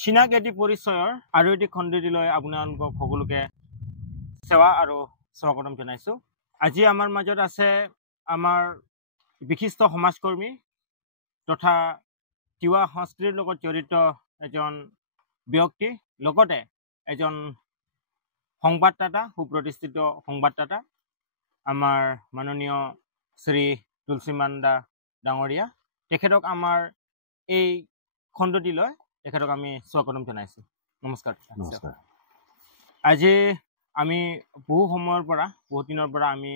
চিনাক এটি পৰিচয়ৰ আৰু এটি খণ্ডটিলৈ আপোনালোকক সকলোকে সেৱা আৰু স্বাগতম জনাইছোঁ। আজি আমাৰ মাজত আছে আমাৰ বিশিষ্ট সমাজকৰ্মী তথা তিৱা সংস্কৃতিৰ লগত জড়িত এজন ব্যক্তি, লগতে এজন সংবাদদাতা, সুপ্ৰতিষ্ঠিত সংবাদদাতা, আমাৰ মাননীয় শ্ৰী তুলসীমান দা ডাঙৰীয়া। তেখেতক আমাৰ এই খণ্ডটিলৈ তেখেতক আমি স্বাগতম জনাইছোঁ। নমস্কাৰ। নমস্কাৰ। আজি আমি বহু দিনৰ পৰা আমি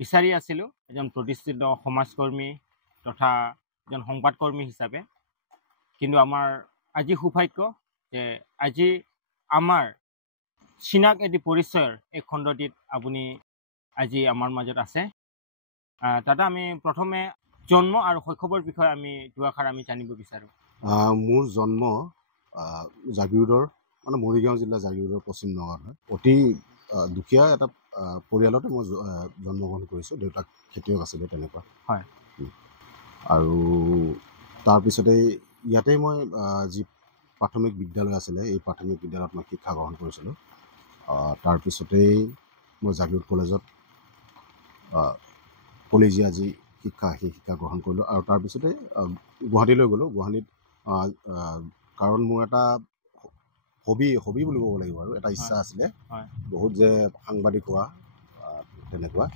বিচাৰি আছিলোঁ এজন প্ৰতিষ্ঠিত সমাজকৰ্মী তথা এজন সংবাদকৰ্মী হিচাপে, কিন্তু আমাৰ আজি সৌভাগ্য যে আজি আমাৰ চিনাক এটি পৰিচয়ৰ এই খণ্ডটিত আপুনি আজি আমাৰ মাজত আছে। তাতে আমি প্ৰথমে জন্ম আৰু শৈশৱৰ বিষয়ে আমি দুআষাৰ আমি জানিব বিচাৰোঁ। মোৰ জন্ম জাগিৰোডৰ মৰিগাঁও জিলা জাগিৰোডৰ পশ্চিম নগাঁৱত হয়। অতি দুখীয়া এটা পৰিয়ালতে মই জন্মগ্ৰহণ কৰিছোঁ। দেউতাক খেতিয়ক আছিলে তেনেকুৱা। হয়। আৰু তাৰপিছতে ইয়াতেই মই যি প্ৰাথমিক বিদ্যালয় আছিলে এই প্ৰাথমিক বিদ্যালয়ত মই শিক্ষা গ্ৰহণ কৰিছিলোঁ। তাৰপিছতেই মই জাগিৰোড কলেজত কলেজীয়া যি শিক্ষা সেই শিক্ষা গ্ৰহণ কৰিলোঁ। আৰু তাৰপিছতে গুৱাহাটীলৈ গ'লোঁ। গুৱাহাটীত কাৰণ মোৰ এটা হবি বুলি ক'ব লাগিব, আৰু এটা ইচ্ছা আছিলে বহুত যে সাংবাদিক হোৱা তেনেকুৱা।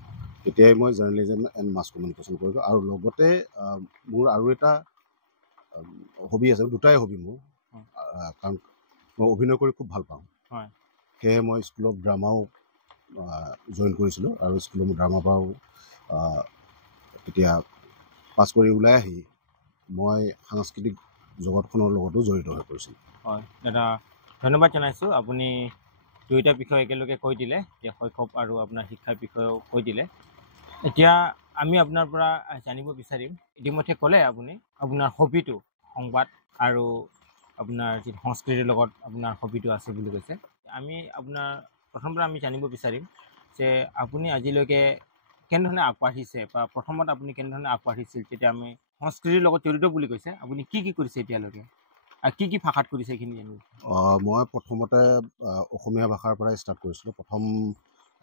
তেতিয়াই মই জাৰ্নেলিজম এণ্ড মাছ কমিউনিকেশ্যন কৰিলোঁ। আৰু লগতে মোৰ আৰু এটা হবি আছে, দুটাই হবি মোৰ, কাৰণ মই অভিনয় কৰি খুব ভাল পাওঁ। সেয়ে মই স্কুল অফ ড্ৰামাও জইন কৰিছিলোঁ, আৰু স্কুল অফ ড্ৰামাৰ পৰাও তেতিয়া পাছ কৰি ওলাই আহি মই সাংস্কৃতিক জগতখনৰ লগতো জড়িত হৈ পৰিছিলোঁ। হয় দাদা, ধন্যবাদ জনাইছোঁ। আপুনি দুয়োটা বিষয় একেলগে কৈ দিলে, যে শৈশৱ আৰু আপোনাৰ শিক্ষাৰ বিষয়েও কৈ দিলে। এতিয়া আমি আপোনাৰ পৰা জানিব বিচাৰিম, ইতিমধ্যে ক'লে আপুনি আপোনাৰ হবিটো সংবাদ আৰু আপোনাৰ যি সংস্কৃতিৰ লগত আপোনাৰ হবিটো আছে বুলি কৈছে। আমি আপোনাৰ প্ৰথম পৰা আমি জানিব বিচাৰিম যে আপুনি আজিলৈকে কেনেধৰণে আগবাঢ়িছে, বা প্ৰথমত আপুনি কেনেধৰণে আগবাঢ়িছিল, তেতিয়া আমি সংস্কৃতিৰ লগত জড়িত বুলি কৈছে, আপুনি কি কৰিছে এতিয়ালৈকে আৰু কি ভাষাত কৰিছে এইখিনি জানিব। মই প্ৰথমতে অসমীয়া ভাষাৰ পৰাই ষ্টাৰ্ট কৰিছিলোঁ। প্ৰথম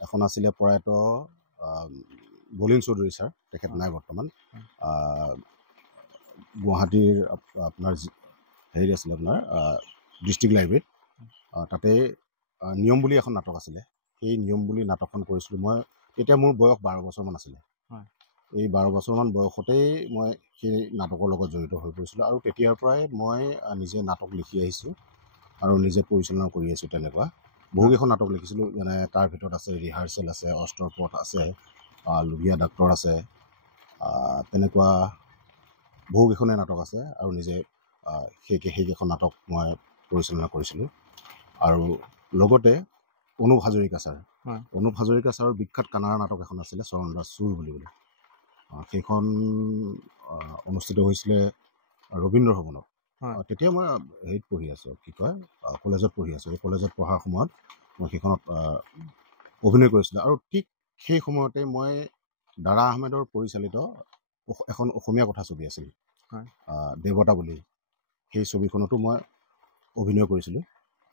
এখন আছিলে প্ৰয়াত বলিন চৌধুৰী ছাৰ, তেখেত নাই বৰ্তমান। গুৱাহাটীৰ আপোনাৰ হেৰি আছিলে আপোনাৰ ডিষ্ট্ৰিক্ট লাইব্ৰেৰীত, তাতে নিয়ম বুলি এখন নাটক আছিলে। সেই নিয়ম বুলি নাটকখন কৰিছিলোঁ মই। তেতিয়া মোৰ বয়স 12 বছৰমান আছিলে। এই 12 বছৰমান বয়সতেই মই সেই নাটকৰ লগত জড়িত হৈ পৰিছিলোঁ, আৰু তেতিয়াৰ পৰাই মই নিজে নাটক লিখি আহিছোঁ আৰু নিজে পৰিচালনা কৰি আহিছোঁ। তেনেকুৱা বহুকেইখন নাটক লিখিছিলোঁ, যেনে তাৰ ভিতৰত আছে ৰিহাৰ্চেল আছে, অস্ত্ৰৰ পথ আছে, লুভিয়া ডাক্তৰ আছে, তেনেকুৱা বহুকেইখনেই নাটক আছে, আৰু নিজে সেইকেইখন নাটক মই পৰিচালনা কৰিছিলোঁ। আৰু লগতে অনুপ হাজৰিকা ছাৰৰ বিখ্যাত কানাড়া নাটক এখন আছিলে, চৰণ দাস চুৰ বুলি। সেইখন অনুষ্ঠিত হৈছিলে ৰবীন্দ্ৰ ভৱনত। তেতিয়া মই হেৰিত পঢ়ি আছোঁ, কলেজত পঢ়ি আছোঁ। এই কলেজত পঢ়াৰ সময়ত মই সেইখনত অভিনয় কৰিছিলোঁ। আৰু ঠিক সেই সময়তে মই দাৰা আহমেদৰ পৰিচালিত এখন অসমীয়া কথা ছবি আছিল, দেৱতা বুলি। সেই ছবিখনতো মই অভিনয় কৰিছিলোঁ।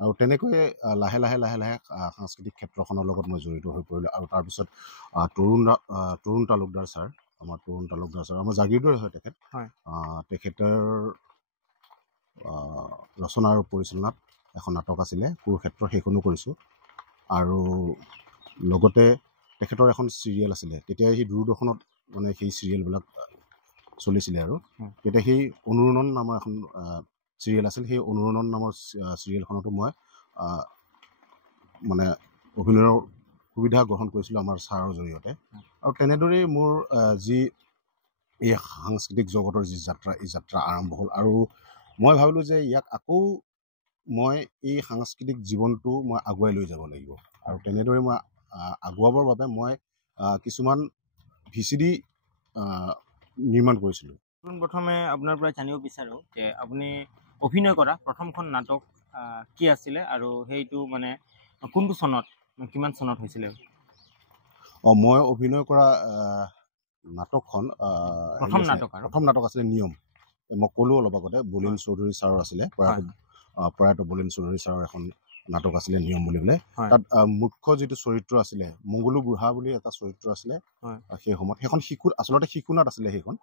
আৰু তেনেকৈয়ে লাহে লাহে সাংস্কৃতিক ক্ষেত্ৰখনৰ লগত মই জড়িত হৈ পৰিলোঁ। আৰু তাৰপিছত তৰুণ তালুকদাৰ ছাৰ, আমাৰ জাগিৰোডৰে হয় তেখেত। তেখেতৰ ৰচনা আৰু পৰিচালনাত এখন নাটক আছিলে কুৰুক্ষেত্ৰ, সেইখনো কৰিছোঁ। আৰু লগতে তেখেতৰ এখন চিৰিয়েল আছিলে, তেতিয়া সেই দূৰদৰ্শনত সেই চিৰিয়েলবিলাক চলিছিলে। আৰু তেতিয়া সেই অনুৰণন নামৰ এখন চিৰিয়েল আছিল। সেই অনুৰণন নামৰ চিৰিয়েলখনতো মই অভিনয়ৰ সুবিধা গ্ৰহণ কৰিছিলোঁ আমাৰ ছাৰৰ জৰিয়তে। আৰু তেনেদৰেই মোৰ যি এই সাংস্কৃতিক জগতৰ যি যাত্ৰা, এই যাত্ৰা আৰম্ভ হ'ল। আৰু মই ভাবিলোঁ যে ইয়াক আকৌ মই এই সাংস্কৃতিক জীৱনটো মই আগুৱাই লৈ যাব লাগিব। আৰু তেনেদৰে মই আগুৱাবৰ বাবে মই কিছুমান VCD নিৰ্মাণ কৰিছিলোঁ। প্ৰথমে আপোনাৰ পৰা জানিব বিচাৰোঁ যে আপুনি অভিনয় কৰা প্ৰথমখন নাটক কি আছিলে, আৰু সেইটো কোনটো চনত, কিমান চনত হৈছিলে? মই অভিনয় কৰা নাটকখন প্ৰথম নাটক আছিলে নিয়ম। মই ক'লোঁ অলপ আগতে, বলিন চৌধুৰী ছাৰৰ আছিলে, প্ৰয়াত বলিন চৌধুৰী ছাৰৰ এখন নাটক আছিলে নিয়ম বুলি পেলাই তাত মুখ্য যিটো চৰিত্ৰ আছিলে মংগলু বুঢ়া বুলি এটা চৰিত্ৰ আছিলে সেই সময়ত সেইখন আচলতে শিশুনাট আছিলে সেইখন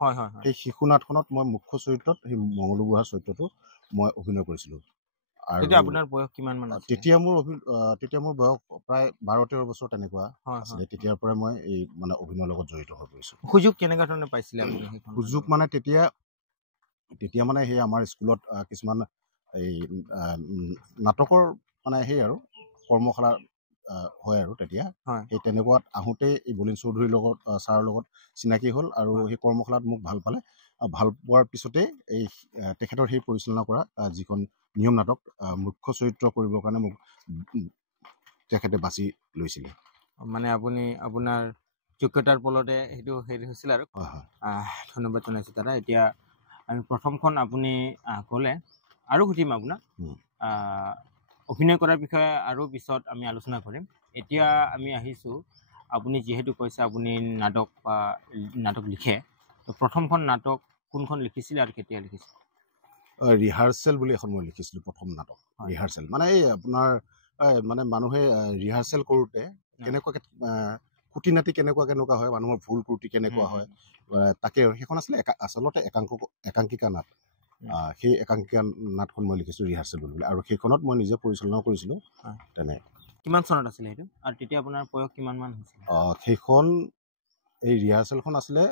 সেই শিশুনাটখনত মই মুখ্য চৰিত্ৰত সেই মংগলু বুঢ়াৰ চৰিত্ৰটো মই অভিনয় কৰিছিলোঁ। আৰু আপোনাৰ বয়স কিমান মান আছিল? তেতিয়া মোৰ বয়স প্ৰায় 12-13 বছৰ তেনেকুৱা আছিলে। তেতিয়াৰ পৰাই মই এই মানে অভিনয়ৰ লগত জড়িত হৈ পৰিছোঁ। সুযোগ কেনেকুৱা ধৰণে পাইছিলে আপুনি? সুযোগ মানে তেতিয়া মানে সেই আমাৰ স্কুলত কিছুমান এই নাটকৰ মানে সেই আৰু কৰ্মশালা হয় আৰু তেতিয়া সেই তেনেকুৱাত আহোঁতে এই বলিন চৌধুৰীৰ লগত ছাৰৰ লগত চিনাকি হ'ল আৰু সেই কৰ্মশালাত মোক ভাল পালে। ভাল পোৱাৰ পিছতে এই তেখেতৰ সেই পৰিচালনা কৰা যিখন নিয়ম নাটক মুখ্য চৰিত্ৰ কৰিবৰ কাৰণে মোক তেখেতে বাছি লৈছিলে। মানে আপুনি আপোনাৰ যোগ্যতাৰ বলতে সেইটো হেৰি হৈছিল আৰু ধন্যবাদ জনাইছোঁ দাদা। এতিয়া আমি প্ৰথমখন আপুনি ক'লে আৰু সুধিম আপোনাক অভিনয় কৰাৰ বিষয়ে আৰু পিছত আমি আলোচনা কৰিম। এতিয়া আমি আহিছোঁ আপুনি যিহেতু কৈছে আপুনি নাটক লিখে, তো প্ৰথমখন নাটক কোনখন লিখিছিলে আৰু কেতিয়া লিখিছিলে? ৰিহাৰ্চেল বুলি এখন মই লিখিছিলোঁ প্ৰথম নাটক। ৰিহাৰ্চেল মানে এই আপোনাৰ মানে মানুহে ৰিহাৰ্চেল কৰোঁতে কেনেকুৱাকৈ খুটি নাটি কেনেকুৱা হয়, মানুহৰ ভুল ত্ৰুটি কেনেকুৱা হয় তাকে সেইখন আচলতে একাংকিকা নাট। সেই একাংকিকা নাটখন মই লিখিছোঁ ৰিহাৰ্চেল বুলি আৰু সেইখনত মই নিজে পৰিচালনাও কৰিছিলোঁ। তেনে কিমান চনত আছিলে সেইটো আৰু তেতিয়া আপোনাৰ বয়স কিমান মান হৈছিল? সেইখন এই ৰিহাৰ্চেলখন আছিলে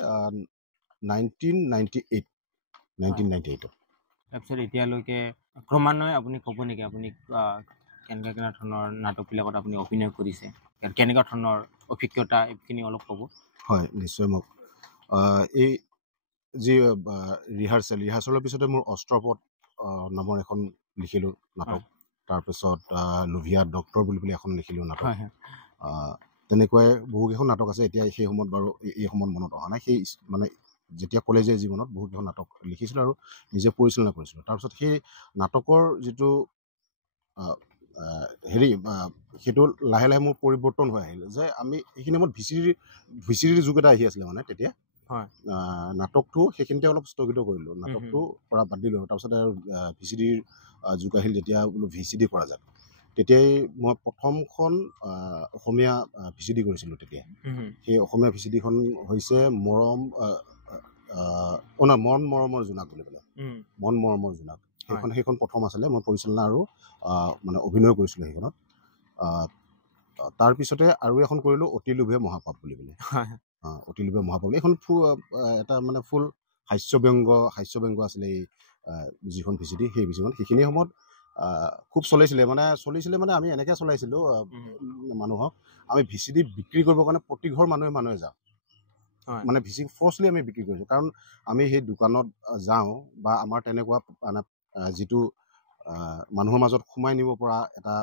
1998। তাৰপিছত এতিয়ালৈকে ক্ৰমান্বয়ে আপুনি ক'ব নেকি আপুনি কেনেকুৱা ধৰণৰ নাটকবিলাকত আপুনি অভিনয় কৰিছে, কেনেকুৱা ধৰণৰ অভিজ্ঞতা এইখিনি অলপ ক'ব? হয় নিশ্চয়। মোক এই যি ৰিহাৰ্চেলৰ পিছতে মোৰ অস্ত্ৰপদ নামৰ এখন লিখিলোঁ নাটক। তাৰপিছত লুভিয়া ডক্টৰ বুলি এখন লিখিলোঁ নাটক। তেনেকুৱাই বহুকেইখন নাটক আছে। এতিয়া সেই সময়ত বাৰু এই সময়ত মনত অহা নাই। সেই মানে যেতিয়া কলেজীয়া জীৱনত বহুকেইখন নাটক লিখিছিলোঁ আৰু নিজে পৰিচালনা কৰিছিলোঁ। তাৰপিছত সেই নাটকৰ যিটো সেইটো লাহে লাহে মোৰ পৰিৱৰ্তন হৈ আহিল যে আমি সেইখিনি সময়ত ভিচিডিৰ যুগ এটা আহি আছিলে মানে তেতিয়া। নাটকটো সেইখিনিতে অলপ স্থগিত কৰিলোঁ, নাটকটো পৰা বাদ দিলোঁ। তাৰপিছতে আৰু ভিচিডিৰ যুগ আহিল যেতিয়া বোলো ভিচিডি কৰা যায়। তেতিয়াই মই প্ৰথমখন অসমীয়া ভিচিডি কৰিছিলোঁ তেতিয়া। সেই অসমীয়া ভিচিডিখন হৈছে মৰম মৰমৰ জোনাক বুলি পেলাই, মন মৰমৰ জোনাক। সেইখন প্ৰথম আছিলে। মই পৰিচালনা আৰু মানে অভিনয় কৰিছিলোঁ সেইখনত। তাৰপিছতে আৰু এখন কৰিলোঁ অতি লোভে মহাপাপ বুলি পেলাই। অতি লোভে মহাপাপ এইখন এটা মানে ফুল হাস্যব্যংগ আছিলে এই যিখন ভিচিডি। সেই ভিচিডিখন সেইখিনি সময়ত খুব চলিছিলে মানে আমি এনেকৈ চলাইছিলোঁ মানুহক। আমি ভিচিডি বিক্ৰী কৰিবৰ কাৰণে প্ৰতি ঘৰ মানুহে যাওঁ, মানে ভিচিডি ফৰ্চলি আমি বিক্ৰী কৰিছোঁ। কাৰণ আমি সেই দোকানত যাওঁ বা আমাৰ তেনেকুৱা মানে যিটো মানুহৰ মাজত সোমাই নিব পৰা এটা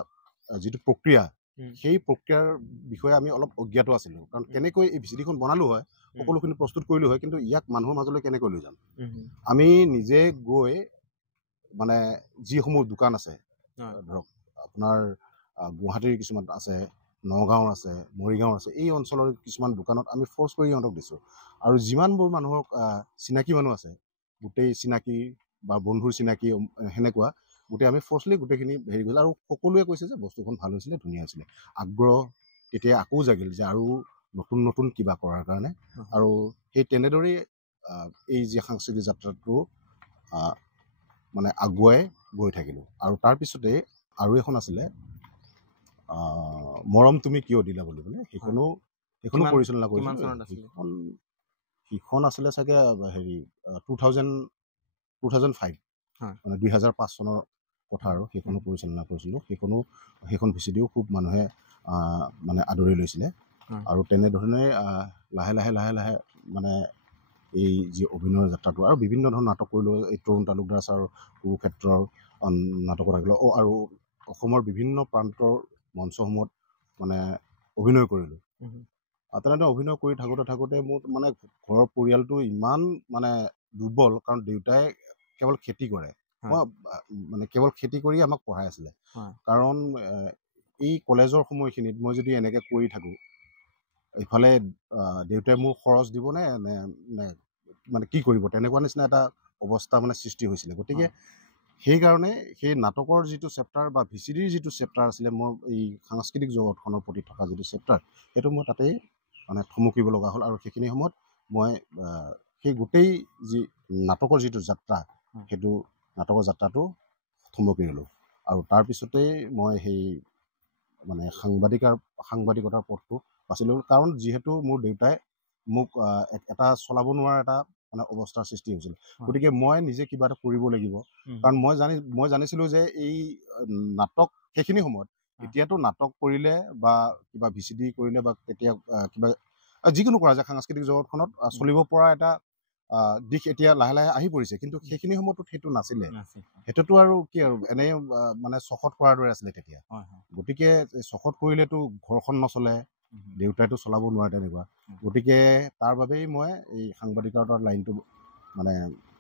যিটো প্ৰক্ৰিয়া, সেই প্ৰক্ৰিয়াৰ বিষয়ে আমি অলপ অজ্ঞাত আছিলোঁ। কাৰণ কেনেকৈ এই ভিচিডিখন বনালোঁ হয়, সকলোখিনি প্ৰস্তুত কৰিলোঁ হয়, কিন্তু ইয়াক মানুহৰ মাজলৈ কেনেকৈ লৈ যাম। আমি নিজে গৈ মানে যিসমূহ দোকান আছে, ধৰক আপোনাৰ গুৱাহাটীৰ কিছুমান আছে, নগাঁৱৰ আছে, মৰিগাঁৱৰ আছে, এই অঞ্চলৰ কিছুমান দোকানত আমি ফ'ৰ্চ কৰি সিহঁতক দিছোঁ। আৰু যিমানবোৰ মানুহক চিনাকি মানুহ আছে, গোটেই চিনাকি বা বন্ধুৰ চিনাকি সেনেকুৱা গোটেই আমি ফ'ৰ্চলি গোটেইখিনি হেৰি কৰিলোঁ। আৰু সকলোৱে কৈছে যে বস্তুখন ভাল হৈছিলে, ধুনীয়া হৈছিলে। আগ্ৰহ তেতিয়া আকৌ জাগিল যে আৰু নতুন কিবা কৰাৰ কাৰণে। আৰু সেই তেনেদৰেই এই যি সাংস্কৃতিক যাত্ৰাটো মানে আগুৱাই গৈ থাকিলোঁ। আৰু তাৰপিছতে আৰু এখন আছিলে মৰম তুমি কিয় দিলা বুলি পেলাই। সেইখনো পৰিচালনা কৰিছিলোঁ। সেইখন আছিলে চাগে 2005 মানে 2005 চনৰ কথা আৰু সেইখনো পৰিচালনা কৰিছিলোঁ। সেইখন ভিচিডিও খুব মানুহে মানে আদৰি লৈছিলে। আৰু তেনেধৰণে লাহে লাহে মানে এই যি অভিনয়ৰ যাত্ৰাটো আৰু বিভিন্ন ধৰণৰ নাটক কৰিলোঁ। এই তৰুণ তালুকদাৰ ছাৰৰ কুৰুক্ষেত্ৰৰ নাটকত আহিলোঁ আৰু অসমৰ বিভিন্ন প্ৰান্তৰ মঞ্চসমূহত মানে অভিনয় কৰিলোঁ। তেনেদৰে অভিনয় কৰি থাকোঁতে মোৰ মানে ঘৰৰ পৰিয়ালটো ইমান মানে দুৰ্বল, কাৰণ দেউতাই কেৱল খেতি কৰে। মই মানে কেৱল খেতি কৰি আমাক পঢ়াই আছিলে। কাৰণ এই কলেজৰ সময়খিনিত মই যদি এনেকৈ কৰি থাকোঁ, ইফালে দেউতাই মোৰ খৰচ দিবনে নে মানে কি কৰিব, তেনেকুৱা নিচিনা এটা অৱস্থা মানে সৃষ্টি হৈছিলে। গতিকে সেইকাৰণে সেই নাটকৰ যিটো চেপ্টাৰ বা VCDৰ যিটো চেপ্টাৰ আছিলে মোৰ এই সাংস্কৃতিক জগতখনৰ প্ৰতি থকা যিটো চেপ্টাৰ সেইটো মই তাতেই মানে থমকিব লগা হ'ল। আৰু সেইখিনি সময়ত মই সেই গোটেই যি নাটকৰ যিটো যাত্ৰা সেইটো নাটকৰ যাত্ৰাটো থমকি গ'লোঁ। আৰু তাৰপিছতেই মই সেই মানে সাংবাদিকতাৰ পথটো বাছি ল'লোঁ। কাৰণ যিহেতু মোৰ দেউতাই মোক এটা চলাব নোৱাৰা এটা মানে অৱস্থাৰ সৃষ্টি হৈছিল, গতিকে মই নিজে কিবা এটা কৰিব লাগিব। কাৰণ মই জানিছিলোঁ যে এই নাটক সেইখিনি সময়ত এতিয়াতো নাটক কৰিলে বা কিবা VCD কৰিলে বা কেতিয়া কিবা যিকোনো কৰা যায় সাংস্কৃতিক জগতখনত চলিব পৰা এটা দিশ এতিয়া লাহে লাহে আহি পৰিছে, কিন্তু সেইখিনি সময়তো সেইটো নাছিলে। সেইটোতো আৰু কি আৰু এনেই মানে চখত কৰাৰ দৰে আছিলে তেতিয়া। গতিকে চখত কৰিলেতো ঘৰখন নচলে, দেউতাইতো চলাব নোৱাৰে তেনেকুৱা। গতিকে তাৰ বাবেই মই এই সাংবাদিকতাৰ লাইনটো মানে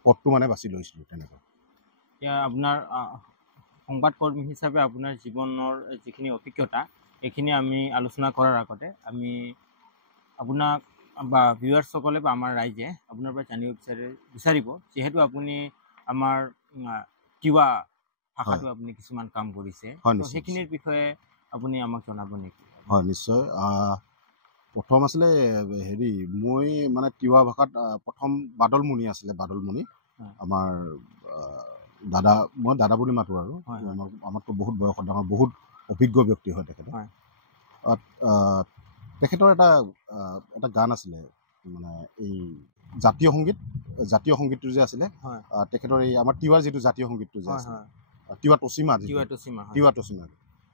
পথটো মানে বাছি লৈছিলোঁ তেনেকুৱা। এতিয়া আপোনাৰ সংবাদকৰ্মী হিচাপে আপোনাৰ জীৱনৰ যিখিনি অভিজ্ঞতা এইখিনি আমি আলোচনা কৰাৰ আগতে আমি আপোনাক বা ভিউৱাৰ্ছসকলে বা আমাৰ ৰাইজে আপোনাৰ পৰা জানিব বিচাৰিব, যিহেতু আপুনি আমাৰ তিৱা ভাষাটো আপুনি কিছুমান কাম কৰিছে, সেইখিনিৰ বিষয়ে আপুনি আমাক জনাব নেকি? হয়, নিশ্চয়। প্ৰথম আছিলে হেৰি মই মানে তিৱা ভাষাত প্ৰথম বাদলমণি আছিলে, বাদলমণি আমাৰ দাদা, মই দাদা বুলি মাতোঁ আৰু আমাতকৈ বহুত বয়সত ডাঙৰ, বহুত অভিজ্ঞ ব্যক্তি হয় তেখেতে। তেখেতৰ এটা গান আছিলে মানে এই জাতীয় সংগীতটো যে আছিলে তেখেতৰ এই আমাৰ তিৱাৰ যিটো জাতীয় সংগীতটো যে আছিলে তিৱা টচিমা,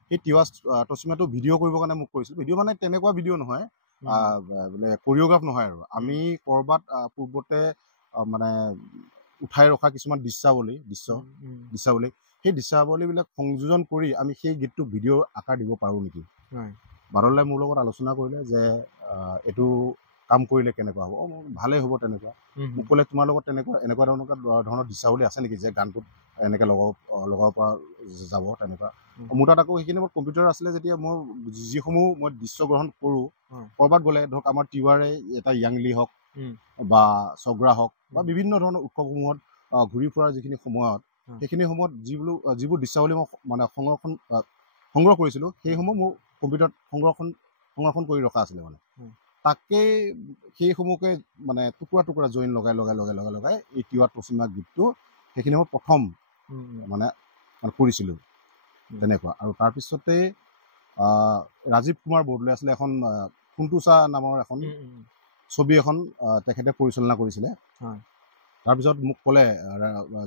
সেই তিৱা টচিমাটো ভিডিঅ' কৰিবৰ কাৰণে মোক কৈছিল। ভিডিঅ' মানে তেনেকুৱা ভিডিঅ' নহয়, বোলে কৰিঅ'গ্ৰাফ নহয় আৰু আমি ক'ৰবাত পূৰ্বতে মানে উঠাই ৰখা কিছুমান দৃশ্যাৱলী সেই দৃশ্যাৱলীবিলাক সংযোজন কৰি আমি সেই গীতটোক ভিডিঅ' আকাৰ দিব পাৰোঁ নেকি। বাদলদাই মোৰ লগত আলোচনা কৰিলে যে এইটো কাম কৰিলে কেনেকুৱা হ'ব। ভালেই হ'ব তেনেকুৱা। মোক ক'লে তোমাৰ লগত এনেকুৱা ধৰণৰ দৃশ্যাৱলী আছে নেকি যে গানটোত এনেকৈ লগাব পৰা যাব তেনেকুৱা। মোৰ তাত আকৌ সেইখিনি সময়ত কম্পিউটাৰ আছিলে যেতিয়া মই যিসমূহ মই দৃশ্য গ্ৰহণ কৰোঁ ক'ৰবাত গ'লে ধৰক আমাৰ তিৱাৰে এটা য়াংলি হওক বা চগ্ৰা হওক বা বিভিন্ন ধৰণৰ উৎসৱসমূহত ঘূৰি ফুৰাৰ যিখিনি সময়ত সেইখিনি সময়ত যিবোৰ দৃশ্যাৱলী মই মানে সংগ্ৰহ কৰিছিলোঁ সেইসমূহ মোৰ কম্পিউটাৰত সংৰক্ষণ কৰি ৰখা আছিলে মানে। তাকেই সেইসমূহকে মানে টুকুৰা জইন লগাই এই তিৱা টচিমা গীতটো সেইখিনি মই প্ৰথম মানে কৰিছিলোঁ তেনেকুৱা। আৰু তাৰপিছতেই ৰাজীৱ কুমাৰ বৰদলৈ আছিলে, এখন ফুণ্টুচা নামৰ এখন ছবি এখন তেখেতে পৰিচালনা কৰিছিলে। তাৰপিছত মোক ক'লে,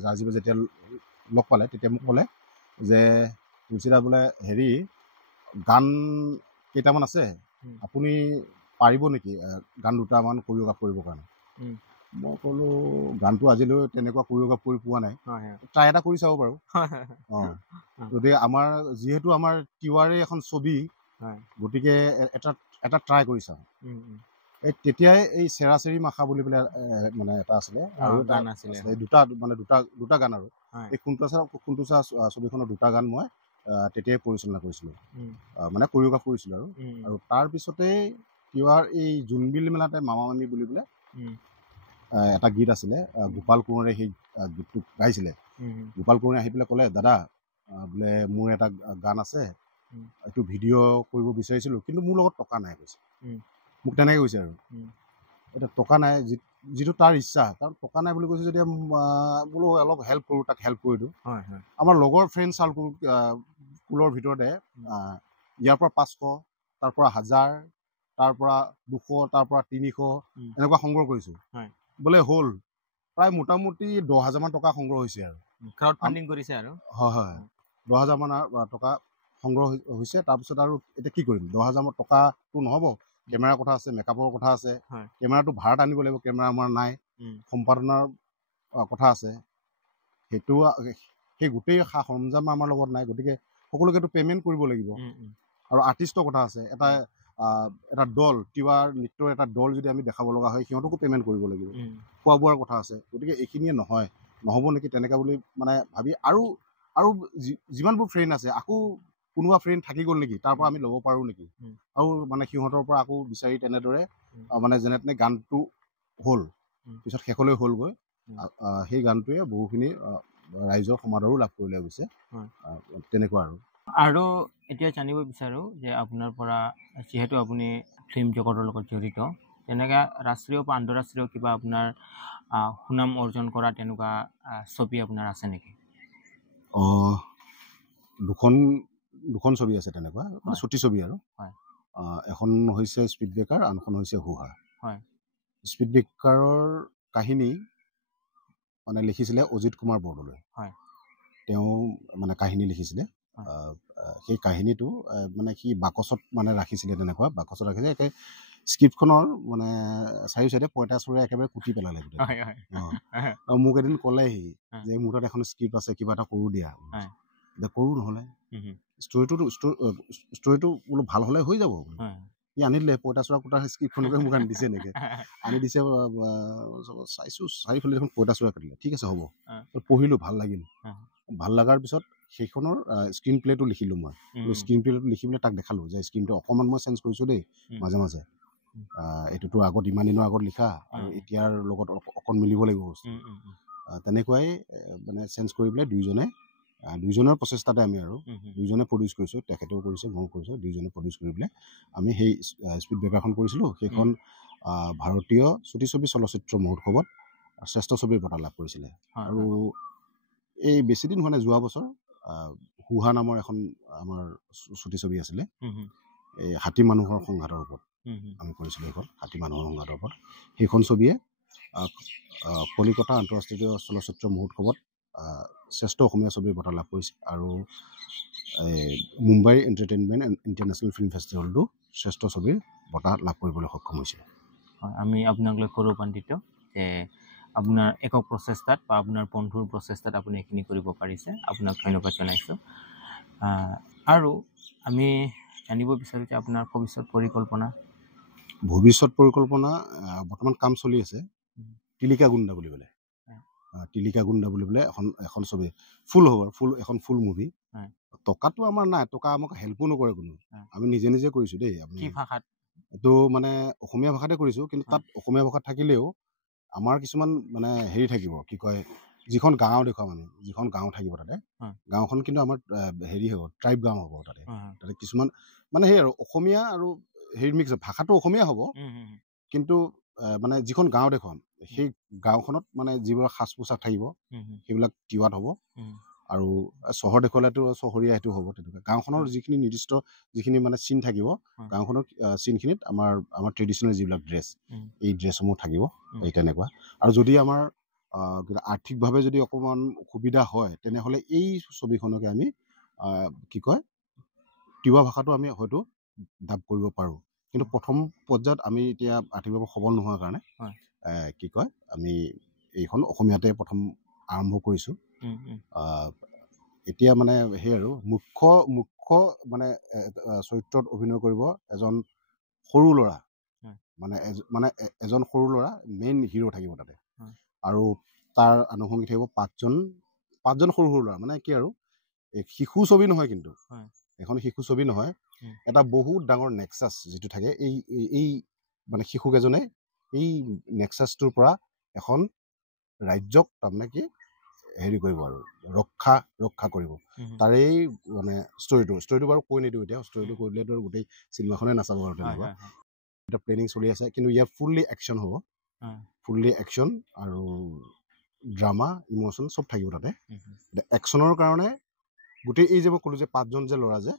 ৰাজীৱে যেতিয়া লগ পালে তেতিয়া মোক ক'লে যে তুলসীদা বোলে হেৰি গান কেইটামান আছে, আপুনি পাৰিব নেকি গান দুটামান কৰিঅ'গ্ৰাফ কৰিবৰ কাৰণে। মই ক'লোঁ গানটো আজিলৈ তেনেকুৱা কৰিঅ'গ্ৰাফ কৰি পোৱা নাই, ট্ৰাই এটা কৰি চাব পাৰোঁ। গতিকে আমাৰ যিহেতু আমাৰ তিৱাৰে এখন ছবি, গতিকে এটা ট্ৰাই কৰি চাওঁ। তেতিয়াই এই চেৰাচেৰি মাখা বুলি পেলাই মানে এটা আছিলে আৰু গান আছিলে, দুটা গান আৰু এই ফুণ্টুচা ছবিখনৰ দুটা গান মই তেতিয়াই পৰিচালনা কৰিছিলোঁ, মানে কৰিঅ'গ্ৰাফ কৰিছিলোঁ। আৰু তাৰপিছতেই তিৱাৰ এই জোনবিল মেলাতে মামা মামী বুলি পেলাই এটা গীত আছিলে, গোপাল কোঁৱৰে সেই গীতটো গাইছিলে। গোপাল কোঁৱৰে আহি পেলাই ক'লে, দাদা বোলে মোৰ এটা গান আছে, এইটো ভিডিঅ' কৰিব বিচাৰিছিলোঁ কিন্তু মোৰ লগত টকা নাই কৈছে, মোক তেনেকৈ কৈছে। আৰু এতিয়া টকা নাই, যিটো তাৰ ইচ্ছা, কাৰণ টকা নাই বুলি কৈছে যেতিয়া বোলো অলপ হেল্প কৰোঁ, তাক হেল্প কৰি দিওঁ। আমাৰ লগৰ ফ্ৰেণ্ড চাৰ্কুলৰ ভিতৰতে ইয়াৰ পৰা 500, তাৰ পৰা 1000, তাৰ পৰা 200, তাৰ পৰা 300 এনেকুৱা সংগ্ৰহ কৰিছোঁ। বোলে হ'ল প্ৰায় মোটামুটি 10,000 মান টকা সংগ্ৰহ হৈছে আৰু ক্ৰাউড ফাণ্ডিং কৰিছে আৰু হয় 10,000 মান টকা সংগ্ৰহ হৈছে। তাৰপিছত আৰু এতিয়া কি কৰিম, 10,000 টকাটো নহ'ব, কেমেৰাৰ কথা আছে, মেকআপৰ কথা আছে, কেমেৰাটো ভাড়াত আনিব লাগিব, কেমেৰা আমাৰ নাই, সম্পাদনাৰ কথা আছে, সেই গোটেই সা সৰঞ্জাম আমাৰ লগত নাই, গতিকে সকলোকেতো পে'মেণ্ট কৰিব লাগিব। আৰু আৰ্টিষ্টৰ কথা আছে, এটা দল, তিৱা নৃত্যৰ এটা দল যদি আমি দেখাব লগা হয় সিহঁতকো পে'মেণ্ট কৰিব লাগিব, খোৱা বোৱাৰ কথা আছে। গতিকে এইখিনিয়ে নহ'ব নেকি তেনেকুৱা বুলি মানে ভাবি আৰু যিমানবোৰ ফ্ৰেণ্ড আছে আকৌ কোনোবা ফ্ৰেণ্ড থাকি গ'ল নেকি, তাৰ পৰা আমি ল'ব পাৰোঁ নেকি, আৰু মানে সিহঁতৰ পৰা আকৌ বিচাৰি তেনেদৰে মানে যেনে তেনে গানটো হ'ল, পিছত শেষলৈ হ'লগৈ। সেই গানটোৱে বহুখিনি ৰাইজৰ সমাদৰো লাভ কৰিলে অৱশ্যে তেনেকুৱা আৰু এতিয়া জানিব বিচাৰোঁ যে আপোনাৰ পৰা যিহেতু আপুনি ফিল্ম জগতৰ লগত জড়িত তেনেকৈ ৰাষ্ট্ৰীয় বা আন্তঃৰাষ্ট্ৰীয় কিবা আপোনাৰ সুনাম অৰ্জন কৰা তেনেকুৱা ছবি আপোনাৰ আছে নেকি? দুখন ছবি আছে তেনেকুৱা ছুটি ছবি আৰু এখন হৈছে স্পীড ব্ৰেকাৰ আনখন হৈছে হুহা। স্পীড ব্ৰেকাৰৰ কাহিনী মানে লিখিছিলে অজিত কুমাৰ বৰদলৈ। তেওঁ মানে কাহিনী লিখিছিলে। সেই কাহিনীটো মানে সি বাকচত মানে ৰাখিছিলে তেনেকুৱা বাকচত ৰাখিছে একে স্ক্ৰিপ্টখনৰ মানে চাৰিও চাইডে পঁইতাচোৰে একেবাৰে কুটি পেলালে গোটেই। মোক এদিন ক'লেহি যে মোৰ তাত এখন স্ক্ৰিপ্ট আছে কিবা এটা কৰোঁ দিয়া। এতিয়া কৰোঁ নহ'লে ষ্টৰিটো বোলো ভাল হ'লে হৈ যাব। সি আনি দিলে পঁইতাচোৰা কুটাৰ স্ক্ৰিপ্টখনকে মোক আনি দিছে এনেকৈ আনি দিছে। চাইছোঁ চাৰিওফালে দেখোন পঁইতাচোৰা কাটিলে। ঠিক আছে হ'ব পঢ়িলোঁ ভাল লাগিল। ভাল লগাৰ পিছত সেইখনৰ স্ক্ৰীন প্লেটো লিখিলোঁ মই। স্ক্ৰীন প্লেটো লিখি পেলাই তাক দেখালোঁ যে স্ক্ৰীনটো অকণমান মই চেঞ্জ কৰিছোঁ দেই মাজে মাজে। এইটোতো আগত ইমান দিনৰ আগত লিখা আৰু এতিয়াৰ লগত অকণ মিলিব লাগিব বস্তু। তেনেকুৱাই মানে চেঞ্জ কৰি পেলাই দুইজনৰ প্ৰচেষ্টাতে আমি আৰু দুইজনে প্ৰডিউচ কৰিছোঁ। তেখেতেও কৰিছে ময়ো কৰিছোঁ। দুইজনে প্ৰডিউচ কৰি পেলাই আমি সেই স্পীড ব্ৰেকাৰখন কৰিছিলোঁ। সেইখন ভাৰতীয় চুটি ছবি চলচ্চিত্ৰ মহোৎসৱত শ্ৰেষ্ঠ ছবিৰ বঁটা লাভ কৰিছিলে। আৰু এই বেছিদিন হোৱা নাই যোৱা বছৰ হুহা নামৰ এখন আমাৰ চুটি ছবি আছিলে। এই হাতী মানুহৰ সংঘাতৰ ওপৰত আমি কৰিছিলোঁ। সেইখন হাতী মানুহৰ সংঘাতৰ ওপৰত সেইখন ছবিয়ে কলিকতা আন্তঃৰাষ্ট্ৰীয় চলচ্চিত্ৰ মহোৎসৱত শ্ৰেষ্ঠ অসমীয়া ছবিৰ বঁটা লাভ কৰিছে। আৰু মুম্বাই এণ্টাৰটেইনমেণ্ট ইণ্টাৰনেশ্যনেল ফিল্ম ফেষ্টিভেলতো শ্ৰেষ্ঠ ছবিৰ বঁটা লাভ কৰিবলৈ সক্ষম হৈছে। আমি আপোনাক লৈ গৌৰৱান্বিত যে আপোনাৰ একক প্ৰচেষ্টাত বা আপোনাৰ বন্ধুৰ প্ৰচেষ্টাত আপুনি এইখিনি কৰিব পাৰিছে। আপোনাক ধন্যবাদ জনাইছোঁ। আৰু আমি জানিব বিচাৰোঁ যে আপোনাৰ ভৱিষ্যত পৰিকল্পনা বৰ্তমান কাম চলি আছে। টিলিকা গুণ্ডা বুলি পেলাই এখন ছবি ফুল হ'ব এখন ফুল মুভি। টকাটো আমাৰ নাই, টকা আমাক হেল্পো নকৰে কোনো। আমি নিজে নিজে কৰিছোঁ দেই। আমি এইটো মানে অসমীয়া ভাষাতে কৰিছোঁ। কিন্তু তাত অসমীয়া ভাষাত থাকিলেও আমাৰ কিছুমান মানে হেৰি থাকিব কি কয় যিখন গাঁও দেখুৱাম আমি যিখন গাঁও থাকিব তাতে গাঁওখন কিন্তু আমাৰ হেৰি হ'ব ট্ৰাইব গাঁও হ'ব। তাতে কিছুমান মানে সেই আৰু অসমীয়া আৰু হেৰি মিক্স ভাষাটো অসমীয়া হ'ব। কিন্তু মানে যিখন গাঁও দেখুৱাম সেই গাঁওখনত মানে যিবিলাক সাজ পোছাক থাকিব সেইবিলাক তিৱাত হ'ব। আৰু চহৰ দেখুৱালেতো চহৰীয়া সেইটো হ'ব। তেনেকুৱা গাঁওখনৰ যিখিনি নিৰ্দিষ্ট যিখিনি মানে চিন থাকিব গাঁওখনৰ চিনখিনিত আমাৰ ট্ৰেডিশ্যনেল যিবিলাক ড্ৰেছ এই ড্ৰেছসমূহ থাকিব। এই তেনেকুৱা আৰু যদি আমাৰ আৰ্থিকভাৱে যদি অকণমান অসুবিধা হয় তেনেহ'লে এই ছবিখনকে আমি কি কয় তিৱা ভাষাটো আমি হয়তো ডাব কৰিব পাৰোঁ। কিন্তু প্ৰথম পৰ্যায়ত আমি এতিয়া আৰ্থিকভাৱে সবল নোহোৱাৰ কাৰণে কি কয় আমি এইখন অসমীয়াতে প্ৰথম আৰম্ভ কৰিছোঁ। এতিয়া মানে সেই আৰু মুখ্য মানে চৰিত্ৰত অভিনয় কৰিব এজন সৰু ল'ৰা মানে এজন সৰু ল'ৰা মেইন হিৰো থাকিব তাতে। আৰু তাৰ আনুষংগিক থাকিব পাঁচজন সৰু ল'ৰা মানে কি আৰু শিশু ছবি নহয়। কিন্তু এখন শিশু ছবি নহয়। এটা বহুত ডাঙৰ নেক্সাছ যিটো থাকে এই মানে শিশুকেইজনে এই নেক্সাছটোৰ পৰা এখন ৰাজ্যক তাৰমানে কি হেৰি কৰিব আৰু ৰক্ষা কৰিব। তাৰেই মানে ষ্টৰিটো বাৰু কৈ নিদিওঁ এতিয়া। ষ্টৰিটো কৈ দিলেতো গোটেই চিনেমাখনে নাচাব আৰু তেনেকুৱা এটা প্লেনিং চলি আছে। কিন্তু ইয়াত ফুল্লি একশ্যন হ'ব। ফুল্লি একশ্যন আৰু ড্ৰামা ইম'শ্যন চব থাকিব তাতে। একশ্যনৰ কাৰণে গোটেই এই যে মই ক'লোঁ যে 5জন যে ল'ৰা যে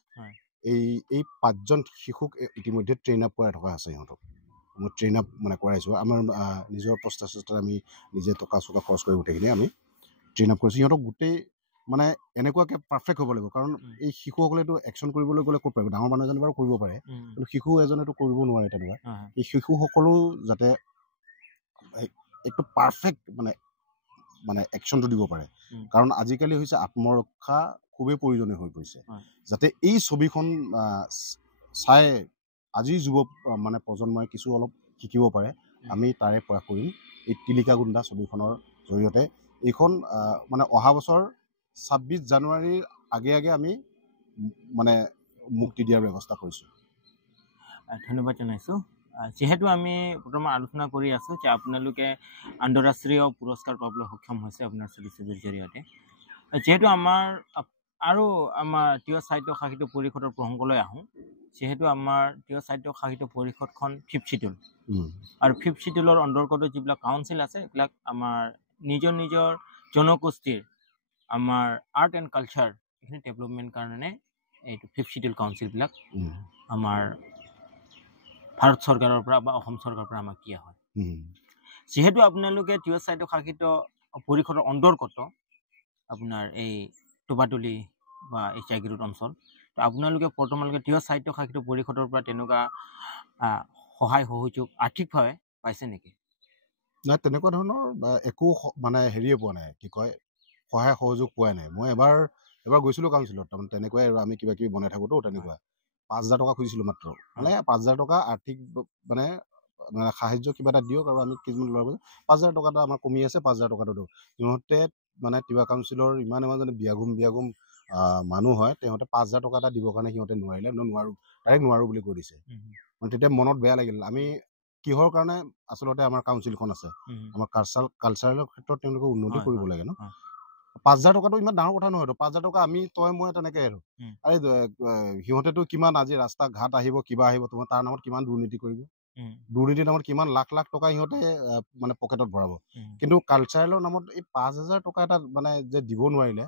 এই 5জন শিশুক ইতিমধ্যে ট্ৰেইন আপ কৰাই থকা আছে। সিহঁতক মই ট্ৰেইন আপ মানে কৰাইছোঁ। আমাৰ নিজৰ প্ৰচেষ্টাত আমি নিজে টকা চকা খৰচ কৰি গোটেইখিনি আমি ট্ৰেইন আপ কৰিছোঁ। সিহঁতক গোটেই মানে এনেকুৱাকৈ পাৰফেক্ট হ'ব লাগিব। কাৰণ এই শিশুসকলেতো একশ্যন কৰিবলৈ গ'লে ক'ত পাৰিব। ডাঙৰ মানুহ এজনে বাৰু কৰিব পাৰে কিন্তু শিশু এজনেতো কৰিব নোৱাৰে। তেনেকুৱা এই শিশুসকলো যাতে একটু পাৰফেক্ট মানে একশ্যনটো দিব পাৰে। কাৰণ আজিকালি হৈছে আত্মৰক্ষা খুবেই প্ৰয়োজনীয় হৈ পৰিছে। যাতে এই ছবিখন চাই আজিৰ যুৱ মানে প্ৰজন্মই কিছু অলপ শিকিব পাৰে আমি তাৰে প্ৰয়াস কৰিম। এই টিলিকা গুণ্ডা ছবিখনৰ জৰিয়তে এইখন মানে অহা বছৰ 26 জানুৱাৰীৰ আগে আমি মানে মুক্তি দিয়াৰ ব্যৱস্থা কৰিছোঁ। ধন্যবাদ জনাইছোঁ। যিহেতু আমি বৰ্তমান আলোচনা কৰি আছোঁ যে আপোনালোকে আন্তঃৰাষ্ট্ৰীয় পুৰস্কাৰ পাবলৈ সক্ষম হৈছে আপোনাৰ ছবিৰ জৰিয়তে। যিহেতু আমাৰ আৰু আমাৰ তিৱা সাহিত্য শাসিত পৰিষদৰ প্ৰসংগলৈ আহোঁ, যিহেতু আমাৰ তিৱা সাহিত্য শাসিত পৰিষদখন 5th শিডিউল আৰু 5th শিডিউলৰ অন্তৰ্গত যিবিলাক কাউন্সিল আছে এইবিলাক আমাৰ নিজৰ নিজৰ জনগোষ্ঠীৰ আমাৰ আৰ্ট এণ্ড কালচাৰ এইখিনি ডেভেলপমেণ্ট কাৰণে এইটো 5th শিডিউল কাউন্সিলবিলাক আমাৰ ভাৰত চৰকাৰৰ পৰা বা অসম চৰকাৰৰ পৰা আমাক দিয়া হয়। যিহেতু আপোনালোকে তিৱা সাহিত্য শাসিত পৰিষদৰ অন্তৰ্গত আপোনাৰ এই টোপাতলি বা এই জাগিৰোড অঞ্চল, তো আপোনালোকে বৰ্তমানলৈকে তিৱা সাহিত্য শাসিত পৰিষদৰ পৰা তেনেকুৱা সহায় সহযোগ আৰ্থিকভাৱে পাইছে নেকি? নাই, তেনেকুৱা ধৰণৰ একো মানে হেৰিয়ে পোৱা নাই, কি কয় সহায় সহযোগ পোৱাই নাই। মই এবাৰ গৈছিলোঁ কাউন্সিলত, তাৰমানে তেনেকুৱাই আৰু আমি কিবা কিবি বনাই থাকোঁতো তেনেকুৱা 5,000 টকা খুজিছিলোঁ মাত্ৰ, মানে 5,000 টকা আৰ্থিক মানে সাহায্য কিবা এটা দিয়ক আৰু আমি কিছুমান ল'ৰা 5,000 টকা এটা আমাৰ কমি আছে, 5,000 টকাটো দিয়ক। সিহঁতে মানে তিৱা কাউন্সিলৰ ইমান বিয়াগুম মানুহ হয়, তেওঁলোকে 5,000 টকা এটা দিবৰ কাৰণে সিহঁতে নোৱাৰিলে, ডাইৰেক্ট নোৱাৰোঁ বুলি কৈ দিছে। মানে তেতিয়া মনত বেয়া লাগিল। আমি কিহৰ কাৰণে আচলতে আমাৰ কাউন্সিলখন আছে, আমাৰ কালচাৰেলৰ ক্ষেত্ৰত তেওঁলোকে উন্নতি কৰিব লাগে ন। 5,000 টকাটো ইমান ডাঙৰ কথা নহয়তো। 5,000 টকা আমি তই মই তেনেকে আৰু আৰে সিহঁতেতো কিমান আজি ৰাস্তা ঘাট আহিব, কিবা আহিব, তোমাৰ তাৰ নামত কিমান দুৰ্নীতি কৰিব, দুৰ্নীতিৰ নামত কিমান লাখ লাখ টকা সিহঁতে মানে পকেটত ভৰাব। কিন্তু কালচাৰেলৰ নামত এই 5,000 টকা এটা মানে যে দিব নোৱাৰিলে,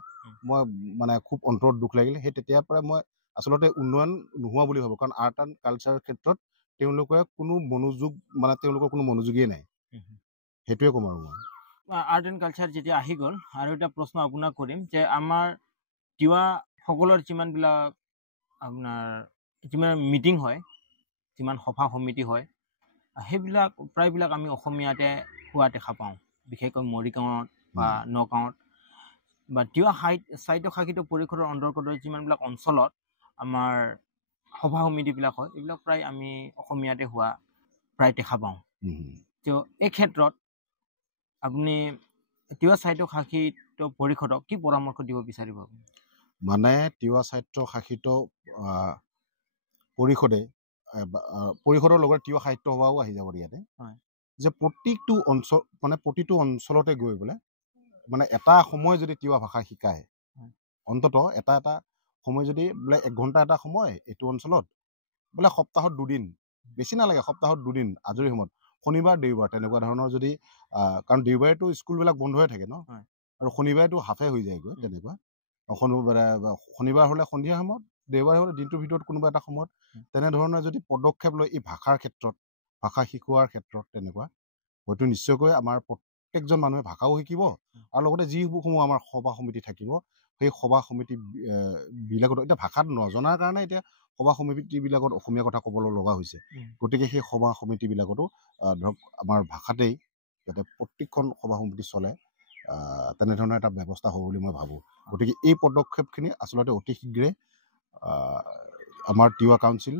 মই মানে খুব অন্তৰত দুখ লাগিল। সেই তেতিয়াৰ পৰাই মই আচলতে উন্নয়ন নোহোৱা বুলি ভাবোঁ, কাৰণ আৰ্ট এণ্ড কালচাৰৰ ক্ষেত্ৰত তেওঁলোকৰ কোনো মনোযোগেই নাই। সেইটোৱে ক'ম আৰু মই। আৰ্ট এণ্ড কালচাৰ যেতিয়া আহি গ'ল, আৰু এটা প্ৰশ্ন আপোনাক কৰিম যে আমাৰ তিৱাসকলৰ যিমানবিলাক আপোনাৰ মিটিং হয়, যিমান সভা সমিতি হয়, সেইবিলাক প্ৰায়বিলাক আমি অসমীয়াতে হোৱা দেখা পাওঁ, বিশেষকৈ মৰিগাঁৱত বা নগাঁৱত বা তিৱা সাহিত্য শাসিত পৰিষদৰ অন্তৰ্গত যিমানবিলাক অঞ্চলত আমাৰ সভা সমিতিবিলাক হয়, এইবিলাক প্ৰায় আমি অসমীয়াতে হোৱা প্ৰায় দেখা পাওঁ। তো এই ক্ষেত্ৰত আপুনি তিৱা সাহিত্য শাসিত পৰিষদক কি পৰামৰ্শ দিব বিচাৰিব? মানে তিৱা সাহিত্য শাসিত পৰিষদৰ লগত তিৱা সাহিত্য সভাও আহি যাব ইয়াতে, যে প্ৰতিটো অঞ্চলতে গৈ বোলে মানে এটা সময় যদি তিৱা ভাষা শিকায়, অন্তত এটা সময় যদি বোলে 1 ঘণ্টা এটা সময় এইটো অঞ্চলত, বোলে সপ্তাহত 2 দিন, বেছি নালাগে, সপ্তাহত 2 দিন আজৰি সময়ত, শনিবাৰ দেওবাৰ তেনেকুৱা ধৰণৰ যদি, কাৰণ দেওবাৰেতো স্কুলবিলাক বন্ধ হৈ থাকে ন, আৰু শনিবাৰেতো হাফে হৈ যায়গৈ তেনেকুৱা। শনিবাৰ হ'লে সন্ধিয়া সময়ত, দেওবাৰ হ'লে দিনটোৰ ভিতৰত কোনোবা এটা সময়ত, তেনেধৰণৰ যদি পদক্ষেপ লয় এই ভাষাৰ ক্ষেত্ৰত, ভাষা শিকোৱাৰ ক্ষেত্ৰত, তেনেকুৱা হয়তো নিশ্চয়কৈ আমাৰ প্ৰত্যেকজন মানুহে ভাষাও শিকিব, আৰু লগতে যিসমূহ আমাৰ সভা সমিতি থাকিব, সেই সভা সমিতি বিলাকত এতিয়া ভাষাত নজনাৰ কাৰণে এতিয়া সভা সমিতিবিলাকত অসমীয়া কথা ক'বলৈ লগা হৈছে। গতিকে সেই সভা সমিতিবিলাকতো ধৰক আমাৰ ভাষাতেই যাতে প্ৰত্যেকখন সভা সমিতি চলে, তেনেধৰণৰ এটা ব্যৱস্থা হ'ব বুলি মই ভাবোঁ। গতিকে এই পদক্ষেপখিনি আচলতে অতি শীঘ্ৰে আমাৰ তিৱা কাউন্সিল